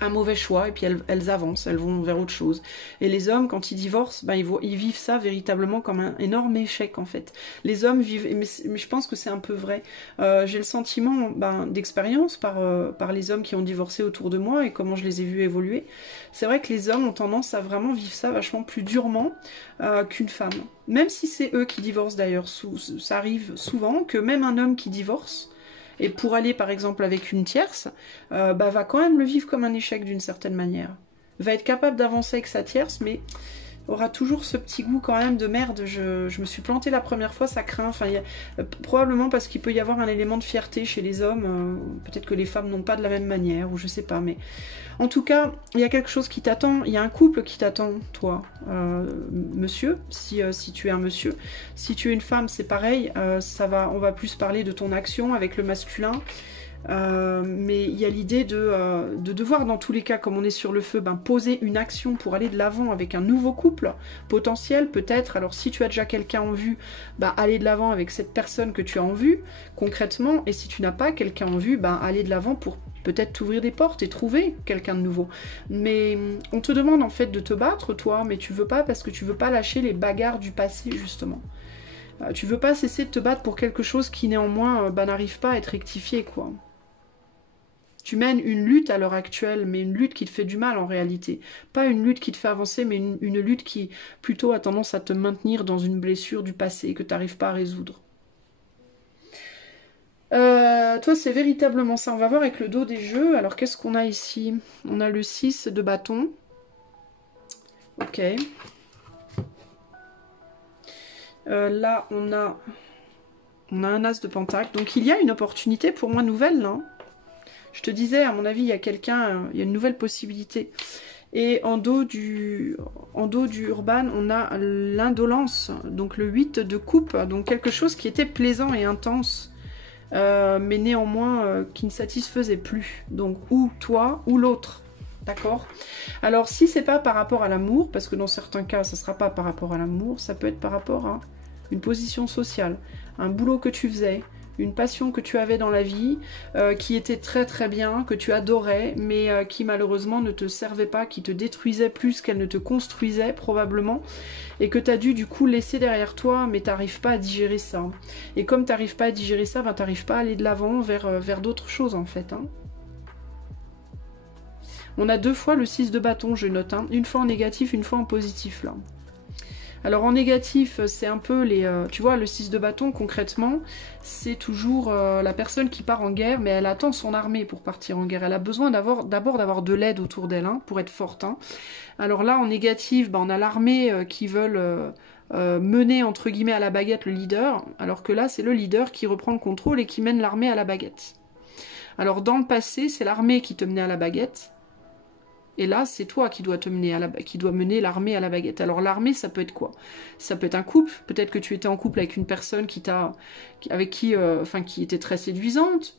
un mauvais choix et puis elles avancent, elles vont vers autre chose. Et les hommes, quand ils divorcent, ben, ils vivent ça véritablement comme un énorme échec en fait. Les hommes vivent, mais je pense que c'est un peu vrai. J'ai le sentiment d'expérience par les hommes qui ont divorcé autour de moi et comment je les ai vus évoluer. C'est vrai que les hommes ont tendance à vraiment vivre ça vachement plus durement qu'une femme. Même si c'est eux qui divorcent d'ailleurs, ça arrive souvent que même un homme qui divorce, et pour aller par exemple avec une tierce, va quand même le vivre comme un échec d'une certaine manière. Va être capable d'avancer avec sa tierce, mais aura toujours ce petit goût quand même de merde, je me suis plantée la première fois, ça craint, enfin, probablement parce qu'il peut y avoir un élément de fierté chez les hommes, peut-être que les femmes n'ont pas de la même manière, ou je sais pas, mais en tout cas, il y a quelque chose qui t'attend, il y a un couple qui t'attend, toi, monsieur, si tu es un monsieur. Si tu es une femme, c'est pareil, on va plus parler de ton action avec le masculin. Mais il y a l'idée de devoir, dans tous les cas, comme on est sur le feu, poser une action pour aller de l'avant avec un nouveau couple potentiel, peut-être. Alors si tu as déjà quelqu'un en vue, aller de l'avant avec cette personne que tu as en vue, concrètement. Et si tu n'as pas quelqu'un en vue, aller de l'avant pour peut-être t'ouvrir des portes et trouver quelqu'un de nouveau. Mais on te demande en fait de te battre, toi, mais tu veux pas parce que tu veux pas lâcher les bagarres du passé, justement. Tu veux pas cesser de te battre pour quelque chose qui néanmoins n'arrive pas à être rectifié, quoi. Tu mènes une lutte à l'heure actuelle, mais une lutte qui te fait du mal en réalité. Pas une lutte qui te fait avancer, mais une lutte qui plutôt a tendance à te maintenir dans une blessure du passé que tu n'arrives pas à résoudre. Toi, c'est véritablement ça. On va voir avec le dos des jeux. Alors, qu'est-ce qu'on a ici? On a le 6 de bâton. Ok. Là, on a un as de pentacle. Donc, il y a une opportunité pour moi nouvelle, là. Je te disais, à mon avis, il y a il y a une nouvelle possibilité. Et en dos du Urban, on a l'indolence, donc le 8 de coupe, donc quelque chose qui était plaisant et intense, mais néanmoins qui ne satisfaisait plus. Donc ou toi ou l'autre, d'accord? Alors si c'est pas par rapport à l'amour, parce que dans certains cas, ça sera pas par rapport à l'amour, ça peut être par rapport à une position sociale, un boulot que tu faisais, une passion que tu avais dans la vie, qui était très très bien, que tu adorais, mais qui malheureusement ne te servait pas, qui te détruisait plus qu'elle ne te construisait probablement, et que tu as dû du coup laisser derrière toi, mais tu n'arrives pas à digérer ça. Et comme tu n'arrives pas à digérer ça, tu n'arrives pas à aller de l'avant vers d'autres choses en fait. Hein. On a 2 fois le 6 de bâton, je note, hein. Une fois en négatif, une fois en positif là. Alors en négatif, c'est un peu les... tu vois, le 6 de bâton, concrètement, c'est toujours la personne qui part en guerre, mais elle attend son armée pour partir en guerre. Elle a besoin d'abord d'avoir de l'aide autour d'elle, hein, pour être forte. Hein. Alors là, en négatif, on a l'armée qui veulent mener, entre guillemets, à la baguette le leader, alors que là, c'est le leader qui reprend le contrôle et qui mène l'armée à la baguette. Alors dans le passé, c'est l'armée qui te menait à la baguette, et là, c'est toi qui dois mener l'armée à la baguette. Alors l'armée, ça peut être quoi? Ça peut être un couple. Peut-être que tu étais en couple avec une personne qui était très séduisante,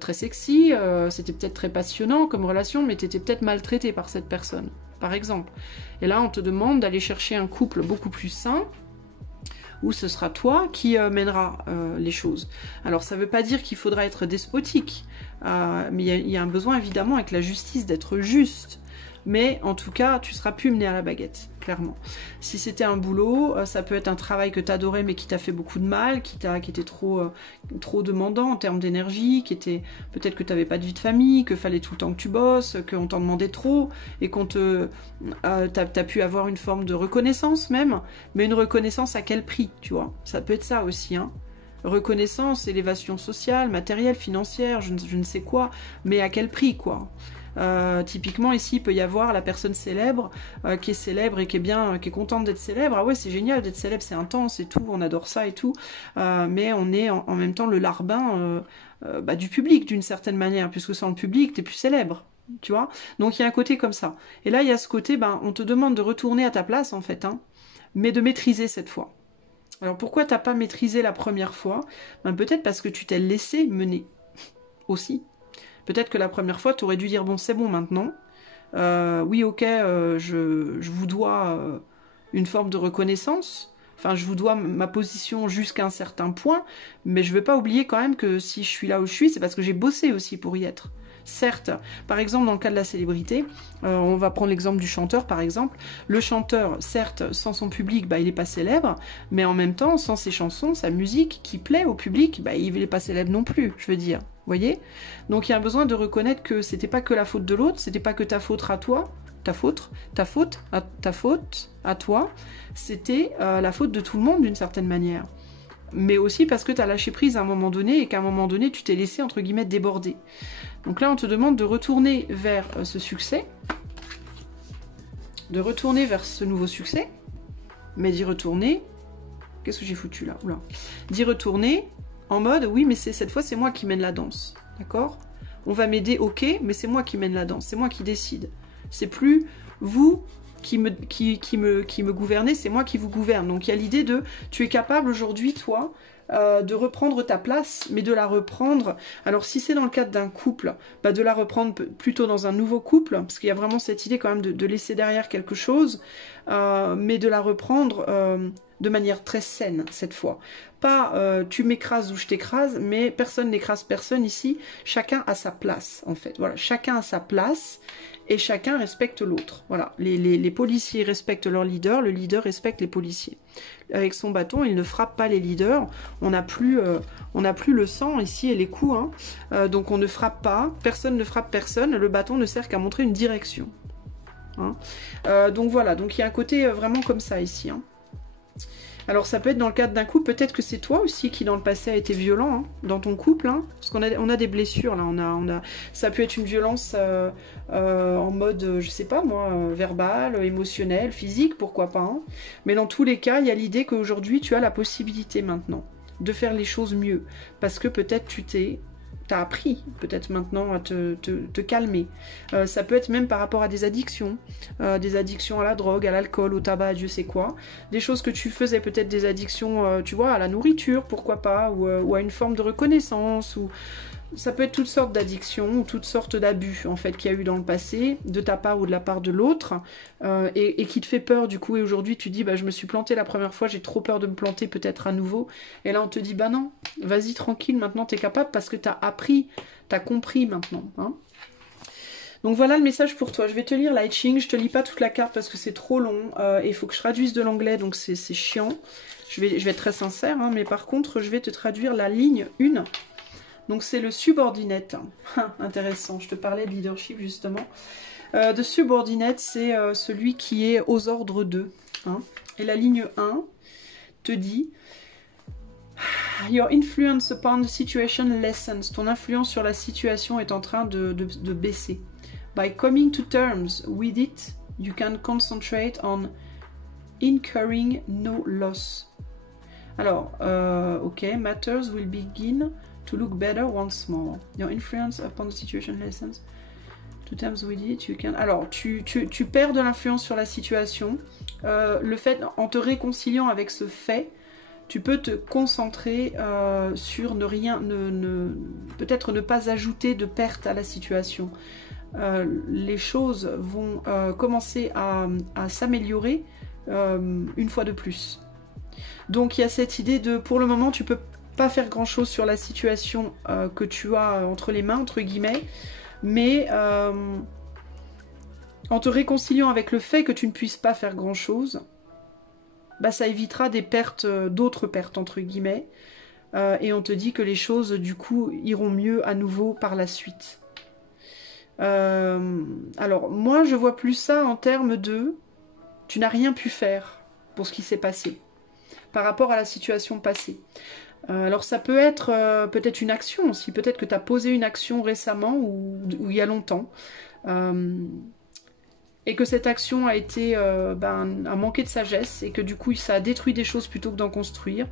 très sexy. C'était peut-être très passionnant comme relation, mais tu étais peut-être maltraité par cette personne, par exemple. Et là, on te demande d'aller chercher un couple beaucoup plus sain, où ce sera toi qui mènera les choses. Alors ça ne veut pas dire qu'il faudra être despotique, mais il y a un besoin évidemment avec la justice d'être juste. Mais en tout cas, tu seras plus mené à la baguette, clairement. Si c'était un boulot, ça peut être un travail que tu adorais mais qui t'a fait beaucoup de mal, qui était trop demandant en termes d'énergie, peut-être que tu n'avais pas de vie de famille, que fallait tout le temps que tu bosses, qu'on t'en demandait trop, et t'as pu avoir une forme de reconnaissance même, mais une reconnaissance à quel prix, tu vois? Ça peut être ça aussi, hein. Reconnaissance, élévation sociale, matérielle, financière, je ne sais quoi, mais à quel prix, quoi? Typiquement ici il peut y avoir la personne célèbre qui est célèbre et qui est contente d'être célèbre. Ah ouais, c'est génial d'être célèbre, c'est intense et tout, on adore ça et tout, mais on est en même temps le larbin du public d'une certaine manière, puisque sans le public t'es plus célèbre, tu vois. Donc il y a un côté comme ça, et là il y a ce côté, on te demande de retourner à ta place en fait, hein, mais de maîtriser cette fois. Alors pourquoi t'as pas maîtrisé la première fois? Peut-être parce que tu t'es laissé mener aussi. Peut-être que la première fois, tu aurais dû dire, bon, c'est bon maintenant. Oui, ok, je vous dois une forme de reconnaissance. Enfin, je vous dois ma position jusqu'à un certain point. Mais je ne veux pas oublier quand même que si je suis là où je suis, c'est parce que j'ai bossé aussi pour y être. Certes, par exemple, dans le cas de la célébrité, on va prendre l'exemple du chanteur, par exemple. Le chanteur, certes, sans son public, bah, il n'est pas célèbre, mais en même temps, sans ses chansons, sa musique qui plaît au public, bah, il n'est pas célèbre non plus, je veux dire. Vous voyez? Donc il y a besoin de reconnaître que c'était pas que la faute de l'autre, c'était pas que ta faute à toi, ta faute à toi, c'était la faute de tout le monde d'une certaine manière. Mais aussi parce que tu as lâché prise à un moment donné et qu'à un moment donné, tu t'es laissé, entre guillemets, déborder. Donc là, on te demande de retourner vers ce succès, de retourner vers ce nouveau succès, mais d'y retourner... Qu'est-ce que j'ai foutu là? Oula. D'y retourner en mode, oui, mais cette fois, c'est moi qui mène la danse. D'accord? On va m'aider, ok, mais c'est moi qui mène la danse, c'est moi qui décide. C'est plus vous qui me gouvernez, c'est moi qui vous gouverne. Donc il y a l'idée de, tu es capable aujourd'hui, toi, de reprendre ta place, mais de la reprendre, alors si c'est dans le cadre d'un couple, bah de la reprendre plutôt dans un nouveau couple, parce qu'il y a vraiment cette idée quand même de laisser derrière quelque chose, mais de la reprendre de manière très saine cette fois. Pas tu m'écrases ou je t'écrase, mais personne n'écrase personne ici, chacun a sa place en fait. Voilà, chacun a sa place et chacun respecte l'autre. Voilà, les policiers respectent leur leader, le leader respecte les policiers. Avec son bâton, il ne frappe pas les leaders, on n'a plus le sang ici et les coups, hein. Donc on ne frappe pas, personne ne frappe personne, le bâton ne sert qu'à montrer une direction. Hein. Donc voilà, donc il y a un côté vraiment comme ça ici, hein. Alors ça peut être dans le cadre d'un couple, peut-être que c'est toi aussi qui dans le passé a été violent, hein, dans ton couple, hein, parce qu'on a des blessures là, ça peut être une violence en mode, je sais pas moi, verbal, émotionnel, physique, pourquoi pas, hein. Mais dans tous les cas, il y a l'idée qu'aujourd'hui tu as la possibilité maintenant de faire les choses mieux, parce que peut-être t'as appris peut-être maintenant à te calmer. Ça peut être même par rapport à des addictions à la drogue, à l'alcool, au tabac, Dieu sait quoi. Des choses que tu faisais, peut-être des addictions, tu vois, à la nourriture, pourquoi pas, ou à une forme de reconnaissance, ou ça peut être toutes sortes d'addictions ou toutes sortes d'abus en fait qu'il y a eu dans le passé, de ta part ou de la part de l'autre, et qui te fait peur du coup, et aujourd'hui tu dis bah je me suis planté la première fois, j'ai trop peur de me planter peut-être à nouveau, et là on te dit bah non, vas-y tranquille, maintenant t'es capable parce que t'as appris, t'as compris maintenant, hein. Donc voilà le message pour toi. Je vais te lire Light Ching, je te lis pas toute la carte parce que c'est trop long, et il faut que je traduise de l'anglais, donc c'est chiant. Je vais être très sincère, hein, mais par contre je vais te traduire la ligne 1. Donc c'est le subordinate. Intéressant, je te parlais de leadership justement. The subordinate, c'est celui qui est aux ordres d'eux. Hein. Et la ligne 1 te dit Your influence upon the situation lessens. Ton influence sur la situation est en train de baisser. By coming to terms with it, you can concentrate on incurring no loss. Alors, ok, matters will begin to look better once more. Your influence upon the situation lessens. To terms with it, you can... Alors, tu perds de l'influence sur la situation. Le fait, en te réconciliant avec ce fait, tu peux te concentrer sur ne rien... peut-être ne pas ajouter de perte à la situation. Les choses vont commencer à s'améliorer une fois de plus. Donc, il y a cette idée de... Pour le moment, tu peux pas faire grand chose sur la situation que tu as entre les mains, entre guillemets, mais en te réconciliant avec le fait que tu ne puisses pas faire grand chose, bah ça évitera des pertes, d'autres pertes entre guillemets, et on te dit que les choses du coup iront mieux à nouveau par la suite. Alors moi je vois plus ça en termes de tu n'as rien pu faire pour ce qui s'est passé par rapport à la situation passée. Alors ça peut être peut-être une action aussi, peut-être que tu as posé une action récemment ou il y a longtemps, et que cette action a été a manqué de sagesse, et que du coup ça a détruit des choses plutôt que d'en construire.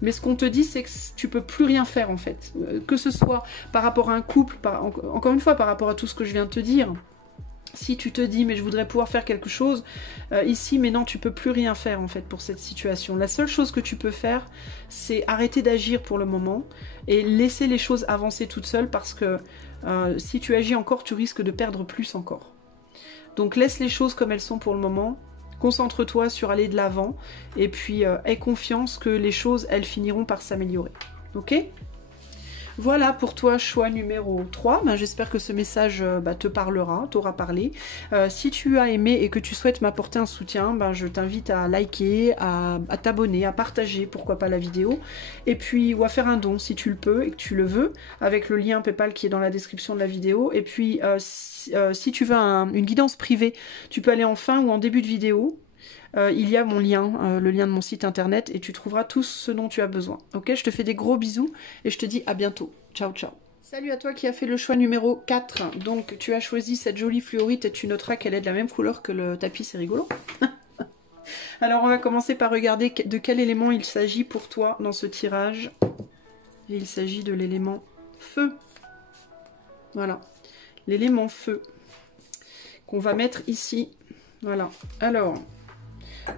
Mais ce qu'on te dit, c'est que tu peux plus rien faire en fait, que ce soit par rapport à un couple, encore une fois par rapport à tout ce que je viens de te dire. Si tu te dis mais je voudrais pouvoir faire quelque chose ici, mais non, tu peux plus rien faire en fait pour cette situation. La seule chose que tu peux faire, c'est arrêter d'agir pour le moment et laisser les choses avancer toutes seules, parce que si tu agis encore, tu risques de perdre plus encore. Donc laisse les choses comme elles sont pour le moment, concentre-toi sur aller de l'avant, et puis aie confiance que les choses, elles finiront par s'améliorer. Ok ? Voilà pour toi, choix numéro 3. Ben, j'espère que ce message te parlera, t'aura parlé. Si tu as aimé et que tu souhaites m'apporter un soutien, ben, je t'invite à liker, à t'abonner, à partager, pourquoi pas la vidéo. Et puis, ou à faire un don si tu le peux et que tu le veux, avec le lien PayPal qui est dans la description de la vidéo. Et puis, si tu veux une guidance privée, tu peux aller en fin ou en début de vidéo. Il y a mon lien, le lien de mon site internet, et tu trouveras tout ce dont tu as besoin. Ok, je te fais des gros bisous et je te dis à bientôt. Ciao, ciao. Salut à toi qui as fait le choix numéro 4. Donc tu as choisi cette jolie fluorite et tu noteras qu'elle est de la même couleur que le tapis, c'est rigolo. Alors on va commencer par regarder de quel élément il s'agit pour toi dans ce tirage. Et il s'agit de l'élément feu. Voilà, l'élément feu qu'on va mettre ici. Voilà, alors...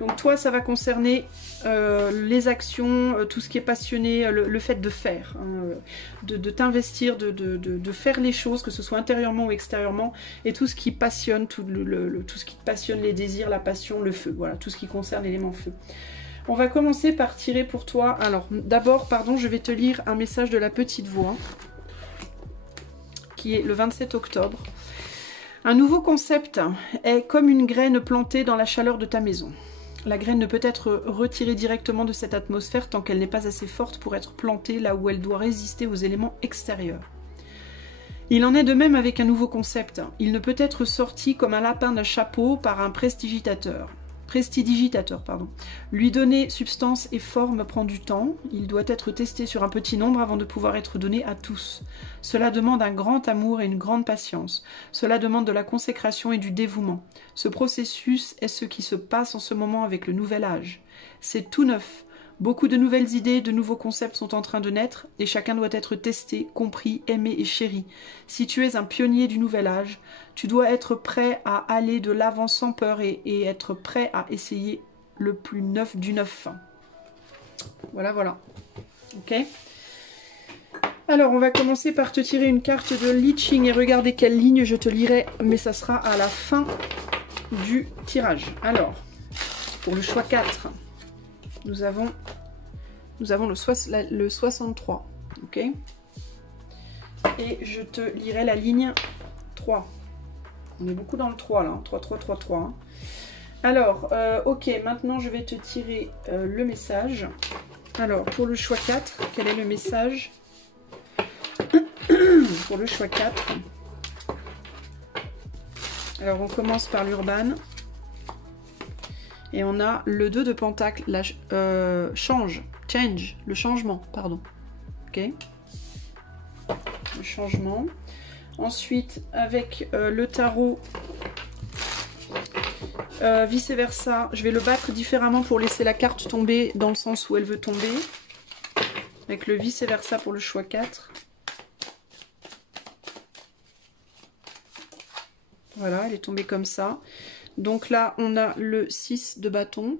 Donc toi, ça va concerner les actions, tout ce qui est passionné, le fait de faire, hein, de t'investir, de faire les choses, que ce soit intérieurement ou extérieurement, et tout ce qui passionne, tout ce qui te passionne, les désirs, la passion, le feu, voilà, tout ce qui concerne l'élément feu. On va commencer par tirer pour toi. Alors d'abord, pardon, je vais te lire un message de la petite voix, qui est le 27 octobre. Un nouveau concept est comme une graine plantée dans la chaleur de ta maison. La graine ne peut être retirée directement de cette atmosphère tant qu'elle n'est pas assez forte pour être plantée là où elle doit résister aux éléments extérieurs. Il en est de même avec un nouveau concept. Il ne peut être sorti comme un lapin d'un chapeau par un prestidigitateur. Lui donner substance et forme prend du temps. Il doit être testé sur un petit nombre avant de pouvoir être donné à tous. Cela demande un grand amour et une grande patience. Cela demande de la consécration et du dévouement. Ce processus est ce qui se passe en ce moment avec le nouvel âge. C'est tout neuf. Beaucoup de nouvelles idées, de nouveaux concepts sont en train de naître et chacun doit être testé, compris, aimé et chéri. Si tu es un pionnier du nouvel âge, tu dois être prêt à aller de l'avant sans peur et être prêt à essayer le plus neuf du neuf. Voilà, voilà. Ok. Alors, on va commencer par te tirer une carte de Liching et regarder quelle ligne je te lirai, mais ça sera à la fin du tirage. Alors, pour le choix 4, nous avons le 63, ok. Et je te lirai la ligne 3. On est beaucoup dans le 3 là, 3, 3, 3, 3. Hein. Alors, ok, maintenant je vais te tirer le message. Alors, pour le choix 4, quel est le message? Pour le choix 4. Alors, on commence par l'Urban. Et on a le 2 de Pentacle, change, le changement, pardon. Ok. Le changement. Ensuite, avec le tarot, vice-versa, je vais le battre différemment pour laisser la carte tomber dans le sens où elle veut tomber. Avec le vice-versa pour le choix 4. Voilà, elle est tombée comme ça. Donc là, on a le 6 de bâton.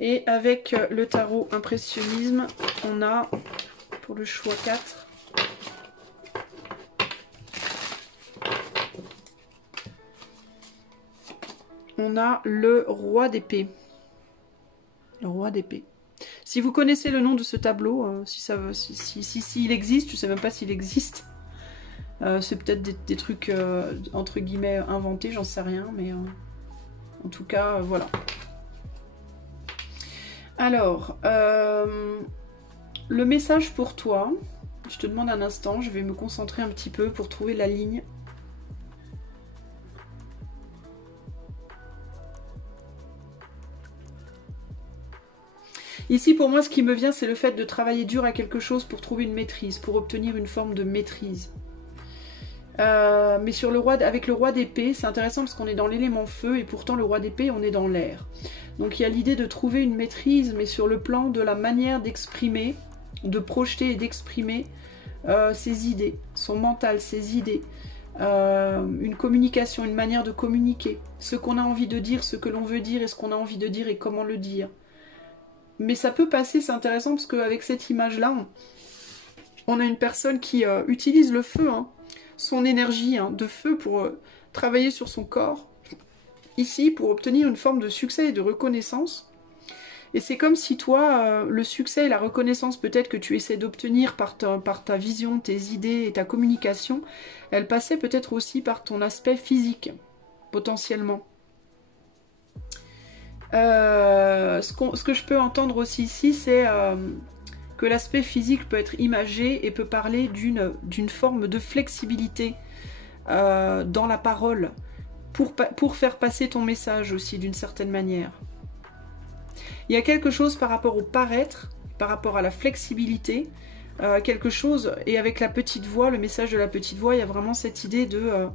Et avec le tarot impressionnisme, on a, pour le choix 4, on a le roi d'épée. Le roi d'épée. Si vous connaissez le nom de ce tableau, s'il existe, je ne sais même pas s'il existe. C'est peut-être des trucs entre guillemets inventés, j'en sais rien, mais en tout cas, voilà. Alors, le message pour toi, je te demande un instant, je vais me concentrer un petit peu pour trouver la ligne. Ici, pour moi, ce qui me vient, c'est le fait de travailler dur à quelque chose pour trouver une maîtrise, pour obtenir une forme de maîtrise. Mais sur avec le roi d'épée, c'est intéressant parce qu'on est dans l'élément feu et pourtant le roi d'épée, on est dans l'air. Donc il y a l'idée de trouver une maîtrise, mais sur le plan de la manière d'exprimer, de projeter et d'exprimer ses idées, son mental, ses idées. Une communication, une manière de communiquer. Ce qu'on a envie de dire, ce que l'on veut dire et ce qu'on a envie de dire et comment le dire. Mais ça peut passer, c'est intéressant parce qu'avec cette image-là, on a une personne qui utilise le feu, hein, son énergie de feu pour travailler sur son corps, ici pour obtenir une forme de succès et de reconnaissance. Et c'est comme si toi, le succès et la reconnaissance peut-être que tu essaies d'obtenir par ta vision, tes idées et ta communication, elle passait peut-être aussi par ton aspect physique, potentiellement. Ce que je peux entendre aussi ici, c'est que l'aspect physique peut être imagé et peut parler d'une forme de flexibilité dans la parole pour faire passer ton message aussi d'une certaine manière. Il y a quelque chose par rapport au paraître, par rapport à la flexibilité, quelque chose, et avec la petite voix, le message de la petite voix, il y a vraiment cette idée de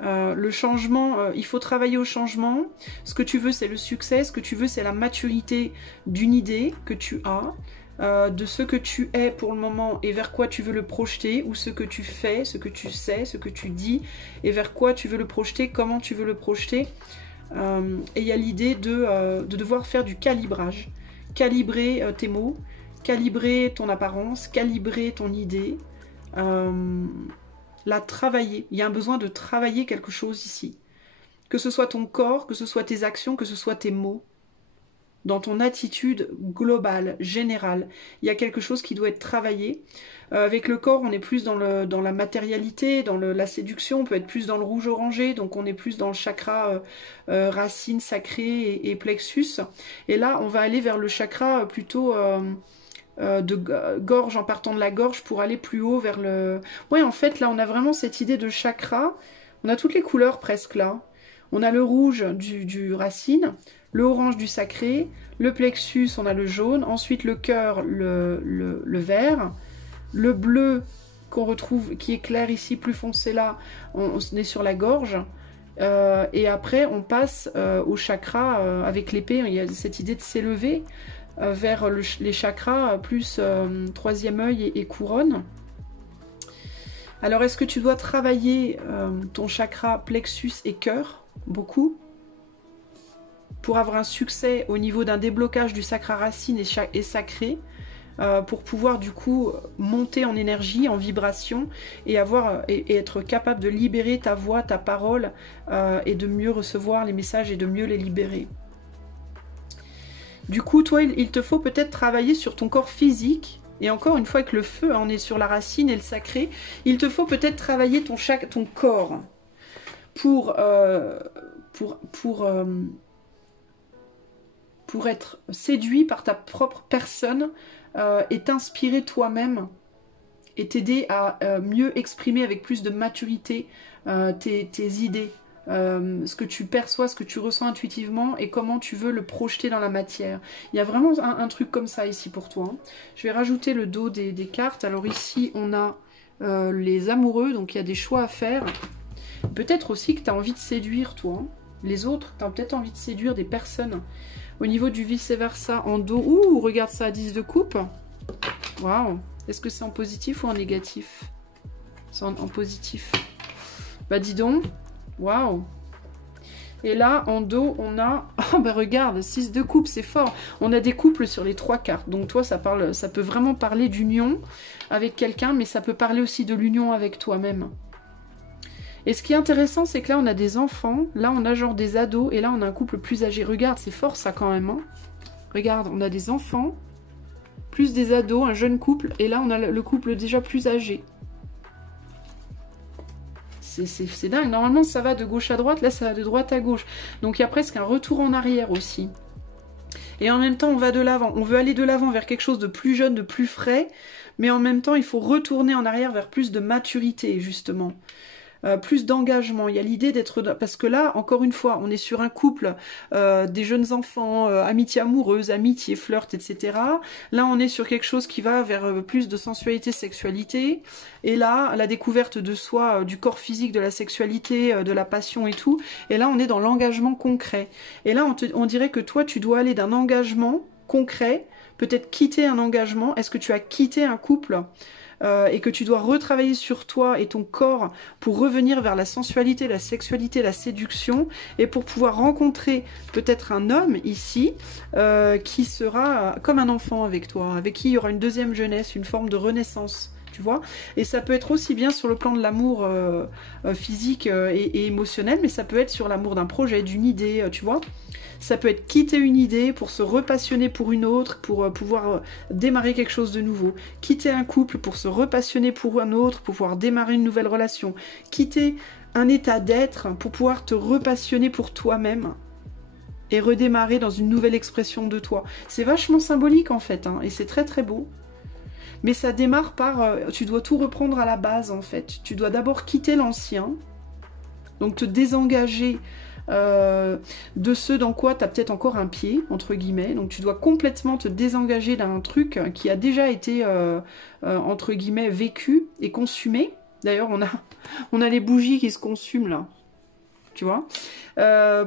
le changement, il faut travailler au changement. Ce que tu veux, c'est le succès, ce que tu veux, c'est la maturité d'une idée que tu as, de ce que tu es pour le moment et vers quoi tu veux le projeter, ou ce que tu fais, ce que tu sais, ce que tu dis, et vers quoi tu veux le projeter, comment tu veux le projeter. Et il y a l'idée de devoir faire du calibrage, calibrer tes mots, calibrer ton apparence, calibrer ton idée, la travailler. Il y a un besoin de travailler quelque chose ici. Que ce soit ton corps, que ce soit tes actions, que ce soit tes mots. Dans ton attitude globale, générale, il y a quelque chose qui doit être travaillé. Avec le corps, on est plus dans la matérialité, dans la séduction, on peut être plus dans le rouge orangé, donc on est plus dans le chakra racine sacrée et plexus. Et là, on va aller vers le chakra plutôt de gorge, en partant de la gorge pour aller plus haut vers le... Ouais, en fait, là, on a vraiment cette idée de chakra. On a toutes les couleurs presque là. On a le rouge du racine, le orange du sacré, le plexus, on a le jaune, ensuite le cœur, le vert, le bleu qu'on retrouve, qui est clair ici, plus foncé là, on est sur la gorge, et après on passe au chakra, avec l'épée, il y a cette idée de s'élever vers les chakras, plus troisième œil et couronne. Alors est-ce que tu dois travailler ton chakra plexus et cœur, beaucoup, pour avoir un succès au niveau d'un déblocage du chakra racine et sacré, pour pouvoir du coup monter en énergie, en vibration, et être capable de libérer ta voix, ta parole, et de mieux recevoir les messages et de mieux les libérer. Du coup, toi, il te faut peut-être travailler sur ton corps physique, et encore une fois avec le feu, hein, on est sur la racine et le sacré, il te faut peut-être travailler ton corps pour être séduit par ta propre personne et t'inspirer toi-même et t'aider à mieux exprimer avec plus de maturité tes idées, ce que tu perçois, ce que tu ressens intuitivement et comment tu veux le projeter dans la matière. Il y a vraiment un truc comme ça ici pour toi. Hein. Je vais rajouter le dos des cartes. Alors ici, on a les amoureux, donc il y a des choix à faire. Peut-être aussi que tu as envie de séduire, toi. Hein. Les autres, tu as peut-être envie de séduire des personnes. Au niveau du vice-versa, en dos, ouh, regarde ça, 10 de coupe. Waouh. Est-ce que c'est en positif ou en négatif? C'est en positif. Bah dis donc. Waouh. Et là, en dos, on a... Oh bah regarde, 6 de coupe, c'est fort. On a des couples sur les 3 cartes. Donc toi, ça peut vraiment parler d'union avec quelqu'un, mais ça peut parler aussi de l'union avec toi-même. Et ce qui est intéressant, c'est que là, on a des enfants, là, on a genre des ados, et là, on a un couple plus âgé. Regarde, c'est fort, ça, quand même. Hein. Regarde, on a des enfants, plus des ados, un jeune couple, et là, on a le couple déjà plus âgé. C'est dingue. Normalement, ça va de gauche à droite, là, ça va de droite à gauche. Donc, il y a presque un retour en arrière aussi. Et en même temps, on va de l'avant. On veut aller de l'avant vers quelque chose de plus jeune, de plus frais, mais en même temps, il faut retourner en arrière vers plus de maturité, justement. Plus d'engagement, il y a l'idée d'être... Parce que là, encore une fois, on est sur un couple, des jeunes enfants, amitié amoureuse, amitié, flirt, etc. Là, on est sur quelque chose qui va vers plus de sensualité, sexualité. Et là, la découverte de soi, du corps physique, de la sexualité, de la passion et tout. Et là, on est dans l'engagement concret. Et là, on dirait que toi, tu dois aller d'un engagement concret, peut-être quitter un engagement. Est-ce que tu as quitté un couple ? Et que tu dois retravailler sur toi et ton corps pour revenir vers la sensualité, la sexualité, la séduction, et pour pouvoir rencontrer peut-être un homme ici qui sera comme un enfant avec toi, avec qui il y aura une deuxième jeunesse, une forme de renaissance tu vois. Et ça peut être aussi bien sur le plan de l'amour physique et émotionnel, mais ça peut être sur l'amour d'un projet, d'une idée, tu vois. Ça peut être quitter une idée pour se repassionner pour une autre, pour pouvoir démarrer quelque chose de nouveau. Quitter un couple pour se repassionner pour un autre, pour pouvoir démarrer une nouvelle relation. Quitter un état d'être pour pouvoir te repassionner pour toi-même et redémarrer dans une nouvelle expression de toi. C'est vachement symbolique en fait, hein, et c'est très très beau. Mais ça démarre par... tu dois tout reprendre à la base en fait. Tu dois d'abord quitter l'ancien, donc te désengager de ce dans quoi tu as peut-être encore un pied, entre guillemets. Donc tu dois complètement te désengager d'un truc qui a déjà été, entre guillemets, vécu et consumé. D'ailleurs, on a les bougies qui se consument là. Tu vois,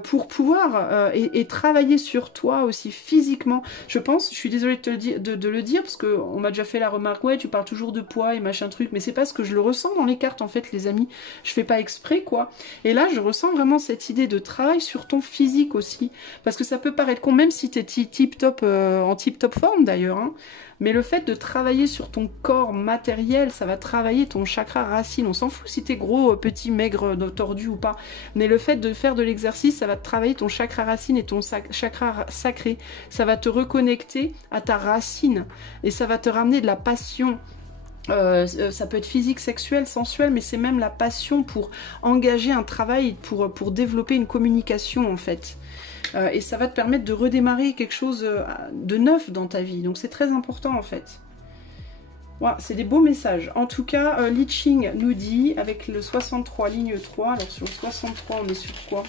pour pouvoir et travailler sur toi aussi physiquement. Je pense, je suis désolée de le dire, parce qu'on m'a déjà fait la remarque, ouais, tu parles toujours de poids et machin truc, mais c'est parce que je le ressens dans les cartes, en fait, les amis. Je fais pas exprès, quoi. Et là, je ressens vraiment cette idée de travail sur ton physique aussi, parce que ça peut paraître con, même si t'es tip-top, en tip-top forme, d'ailleurs, hein. Mais le fait de travailler sur ton corps matériel, ça va travailler ton chakra racine. On s'en fout si t'es gros, petit, maigre, tordu ou pas. Mais le fait de faire de l'exercice, ça va te travailler ton chakra racine et ton chakra sacré. Ça va te reconnecter à ta racine. Et ça va te ramener de la passion. Ça peut être physique, sexuel, sensuel, mais c'est même la passion pour engager un travail, pour développer une communication en fait. Et ça va te permettre de redémarrer quelque chose de neuf dans ta vie. Donc c'est très important en fait. Voilà, c'est des beaux messages. En tout cas, Li Ching nous dit, avec le 63, ligne 3, alors sur le 63, on est sur quoi?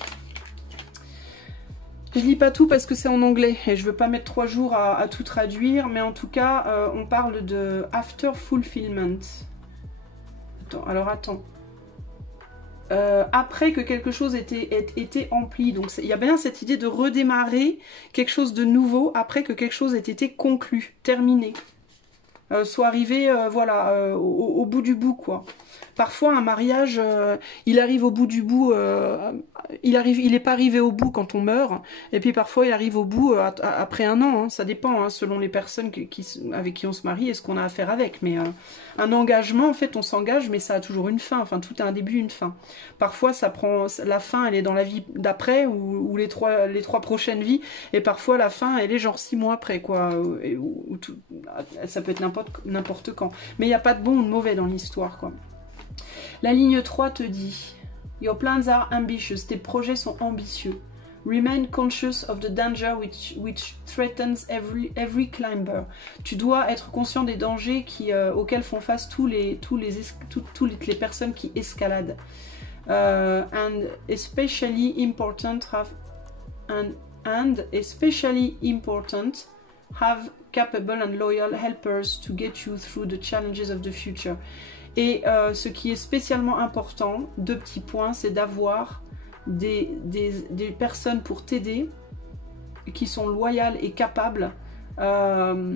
Je lis pas tout parce que c'est en anglais et je veux pas mettre 3 jours à tout traduire, mais en tout cas, on parle de After Fulfillment. Attends. Après que quelque chose ait été empli. Donc il y a bien cette idée de redémarrer quelque chose de nouveau après que quelque chose ait été conclu, terminé. Soit arrivé voilà, au bout du bout, quoi. Parfois un mariage, il arrive au bout du bout, il n'est pas arrivé au bout quand on meurt, et puis parfois il arrive au bout après un an, hein. Ça dépend, hein, selon les personnes avec qui on se marie et ce qu'on a à faire avec, mais un engagement, en fait on s'engage, mais ça a toujours une fin, enfin tout a un début, une fin. Parfois ça prend, la fin elle est dans la vie d'après, ou les trois prochaines vies, et parfois la fin elle est genre 6 mois après, quoi, ça peut être n'importe quand, mais il n'y a pas de bon ou de mauvais dans l'histoire, quoi. La ligne 3 te dit « Your plans are ambitious » tes projets sont ambitieux. « Remain conscious of the danger which threatens every climber » tu dois être conscient des dangers auxquels font face toutes les personnes qui escaladent. And especially important have capable and loyal helpers to get you through the challenges of the future. Et ce qui est spécialement important, 2 petits points, c'est d'avoir des personnes pour t'aider, qui sont loyales et capables de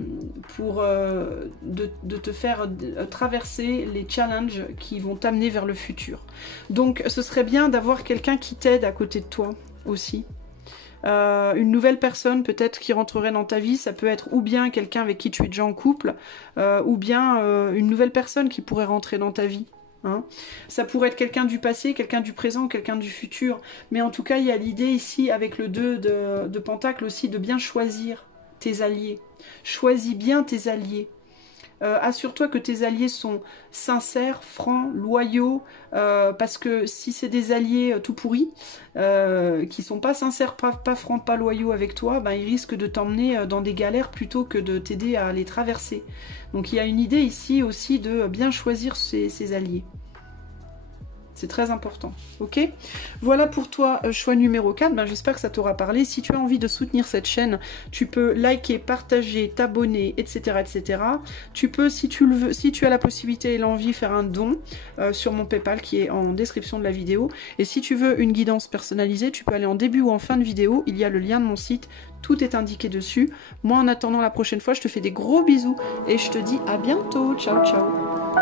te faire traverser les challenges qui vont t'amener vers le futur. Donc ce serait bien d'avoir quelqu'un qui t'aide à côté de toi aussi. Une nouvelle personne peut-être qui rentrerait dans ta vie, ça peut être ou bien quelqu'un avec qui tu es déjà en couple, ou bien une nouvelle personne qui pourrait rentrer dans ta vie. Hein. Ça pourrait être quelqu'un du passé, quelqu'un du présent, quelqu'un du futur. Mais en tout cas, il y a l'idée ici, avec le 2 de Pentacle aussi, de bien choisir tes alliés. Choisis bien tes alliés. Assure-toi que tes alliés sont sincères, francs, loyaux, parce que si c'est des alliés tout pourris, qui sont pas sincères, pas francs, pas loyaux avec toi, ben, ils risquent de t'emmener dans des galères plutôt que de t'aider à les traverser. Donc il y a une idée ici aussi de bien choisir ses alliés. C'est très important, ok? Voilà pour toi, choix numéro 4. Ben, j'espère que ça t'aura parlé. Si tu as envie de soutenir cette chaîne, tu peux liker, partager, t'abonner, etc., etc. Tu peux, si tu le veux, si tu as la possibilité et l'envie, faire un don sur mon PayPal qui est en description de la vidéo. Et si tu veux une guidance personnalisée, tu peux aller en début ou en fin de vidéo. Il y a le lien de mon site. Tout est indiqué dessus. Moi, en attendant la prochaine fois, je te fais des gros bisous et je te dis à bientôt. Ciao, ciao.